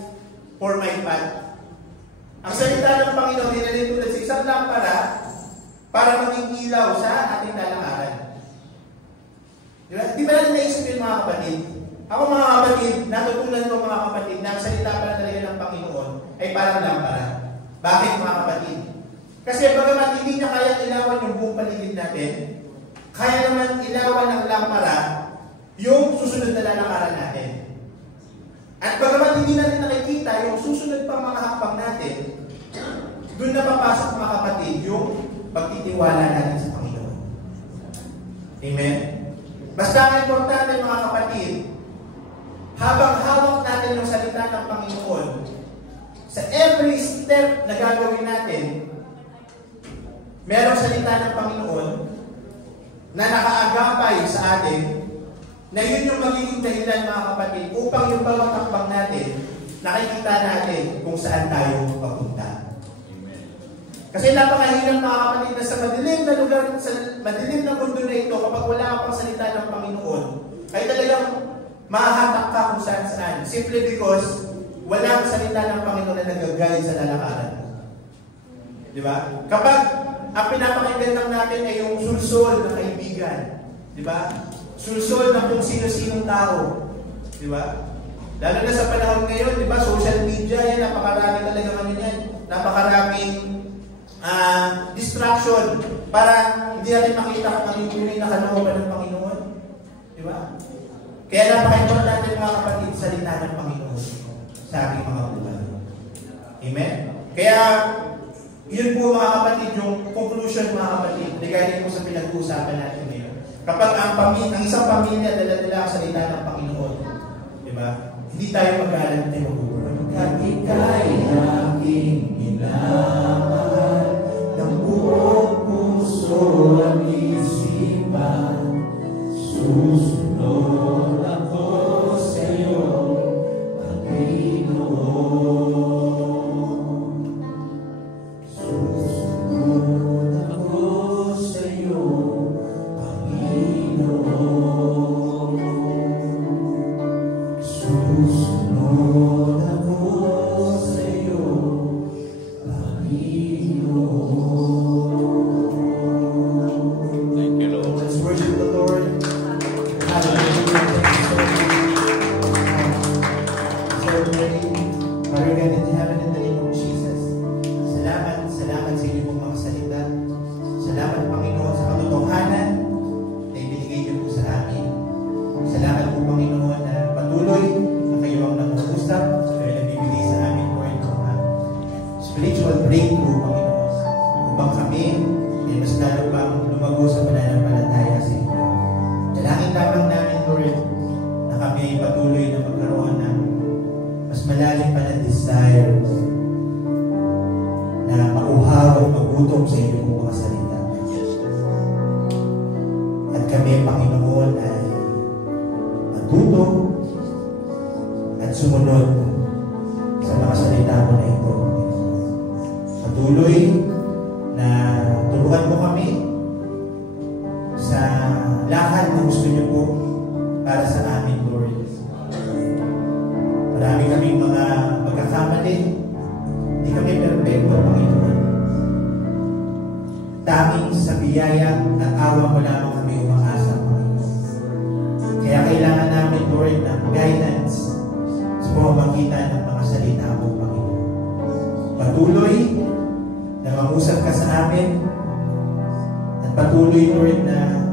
for my path. Ang salita ng Panginoon, dinalintulad sa isang lampara para maging ilaw sa ating lalakaran. Di ba? Di ba natin naisip yun, mga kapatid? Ako, mga kapatid, natutunan ko, mga kapatid, na ang salita pala talaga ng Panginoon ay parang lampara. Bakit, mga kapatid? Kasi bagamat hindi niya kaya ilawan yung buong paligid natin, kaya naman ilawan ng lampara yung susunod na lalakaran natin. At bagamat hindi natin nakikita yung susunod pang mga hakbang natin, doon na papasok, mga kapatid, yung pagtitiwala natin sa Panginoon. Amen? Basta ang importante, mga kapatid, habang hawak natin yung salita ng Panginoon, sa every step na gagawin natin, merong salita ng Panginoon na nakaagapay sa atin, na yun yung magiging dahilan, mga kapatid, upang yung bawat hakbang natin, nakikita natin kung saan tayo papunta. Kasi napakahirap, mga kapatid, na sa madilim na lugar, sa madilim na mundo na ito, kapag wala kang salita ng Panginoon, ay talagang mahahatak ka kung saan. Simply because walang salita ng Panginoon na nagagaling sa lalakaran. Di ba? Kapag ang pinapakinggan lang natin ay yung sulsol ng kaibigan. Di ba? Sulsol ng kung sino-sinong tao. Di ba? Lalo na sa panahon ngayon, di ba? Social media, yan, napakarami talaga naman yan. Napakaraming distraction para hindi natin makita kung ano yung tunay na kalooban ng Panginoon. Di ba? Kaya napaka-importante, mga kapatid, salita ng Panginoon sa ating mga buhay. Amen? Kaya, yun po, mga kapatid, yung conclusion, mga kapatid, regarding po sa pinag-uusapan natin ngayon. Kapag ang isang pamilya dala-dala ang salita ng Panginoon, di ba? Hindi tayo mag-aalala tayo mag-uurang. At ika'y aking minamahal ng buong puso at isipan, susunod ako sa iyo, Panginoon. Susunod ako sa iyo, Panginoon. Susunod ako sa iyo, Panginoon. Thank you, Lord. Let's worship the Lord. Hallelujah. Father God in heaven, in the name of Jesus. Salamat sa inyo pong mga salita. Salamat, Panginoon, sa katotohanan na ibinigay niyo po sa amin. Salamat po, Panginoon, na patuloy na kayo ang nangungusap, kayo nagbibigay sa amin, Lord, ng spiritual breakthrough, Panginoon, upang kami ay mas lalo pang lumago sa pananampalataya sa inyo. Dalangin lamang namin, Lord, na kami ay patuloy na magkaroon ng mas malalim pa na desire na mauhaw at magutom sa inyong mga salita. At kami, Panginoon, ay matuto at sumunod sa mga salita mo na ito. Patuloy na tulungan mo kami sa lakad na gusto niyo po para sa amin, Lord. Marami kaming mga magkakamali. Hindi kami perfecto, Panginoon. Tanging sa biyaya at awa mo lamang kami umaasa, Panginoon. Kaya kailangan namin, Lord, ng guidance sa pamamagitan ng mga salita mo, Panginoon. Patuloy na mangusap ka sa amin at patuloy, Lord, na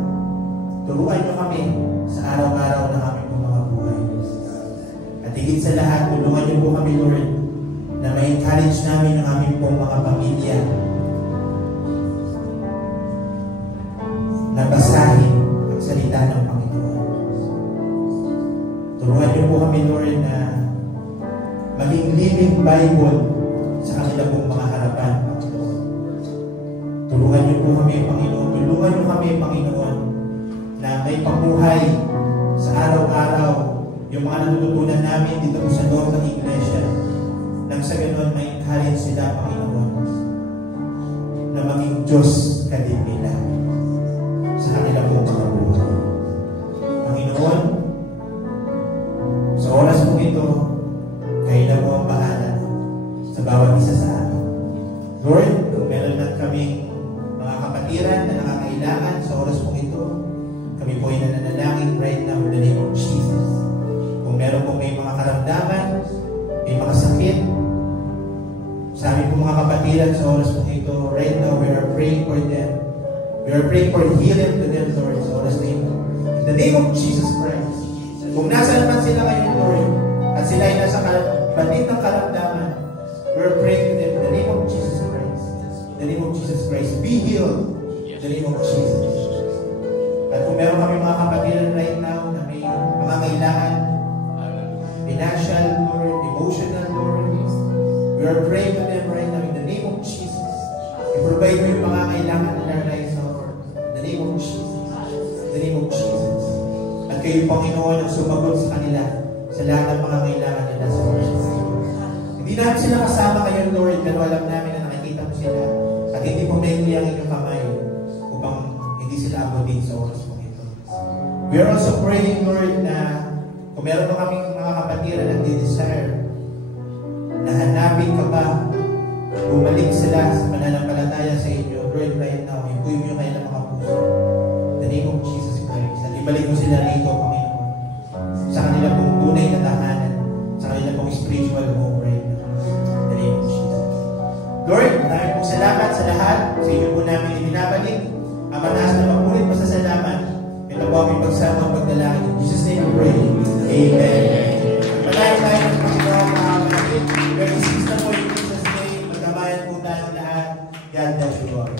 turuan niyo kami sa araw-araw na aming mga buhay. At higit sa lahat, tulungan niyo po kami, Lord, na ma-encourage namin ang aming pong mga pamilya na basahin ang salita ng Panginoon. Tulungan niyo po kami, Lord, na maging living Bible sa kanila pong mga harapan, Panginoon. Tulungan niyo po kami, Panginoon. Tulungan niyo kami, Panginoon, na may pamuhay sa araw-araw yung mga natututunan namin dito sa loob ng iglesia, nang sa ganoon may encourage sila, Panginoon, na maging Diyos kadin nila sa kanila pong mga buhay. Panginoon, sa oras po ito, kayo na po ang bahala sa bawat isa sa amin. Lord, kung meron lang kaming mga kapatiran na nangangailangan sa oras po ito, kami po ay nananalangin right now in the name of Jesus. Kung meron po may mga karamdaman, may mga sakit, sa amin po mga kapatiran sa oras po ito, right now we are praying for them. We are praying for healing to them, Lord, sa oras na ito. In the name of Jesus Christ. Kung nasaan man sila ngayon, Lord, at sila ay nasa batid ng karamdaman, we are praying to them in the name of Jesus Christ. In the name of Jesus Christ. Be healed. In the name of Jesus. At kung meron kami mga kapatiran right now na may mga kailangan, financial, Lord, emotional, Lord, we are praying to them right now in the name of Jesus. I-provide mo yung mga kailangan nila right now, Lord. In the name of Jesus. In the name of Jesus. At kayo, Panginoon, ang sumagot sa kanila sa lahat ng mga kailangan nila sa oras. Hindi namin sila kasama ngayon, Lord, pero alam namin na nakikita mo sila at hindi po may ang inyong kamay upang hindi sila abutin sa oras mo ito. We are also praying, Lord, na kung meron pa kaming mga kapatiran na desire na hanapin ka ba, bumalik sila sa pananampalataya sa inyo, Lord, right now, ipuin mo yung kanilang mga puso. In the name of Jesus Christ. At ibalik mo sila rito, Panginoon, sa kanila pong tunay na tahanan, sa kanila pong spiritual home right now. In the name of Jesus. Lord, maraming pong salamat sa lahat. Sa inyo po namin ibinabalik ang mataas na mapulit pasasalamat. Ito po aming pagsama at pagdalangin. In Jesus' name we pray. Amen. Malayo tayo ng Panginoon, mga kapatid. Very 6 na po in Jesus' name. Magkamayan po tayong lahat. God bless you all.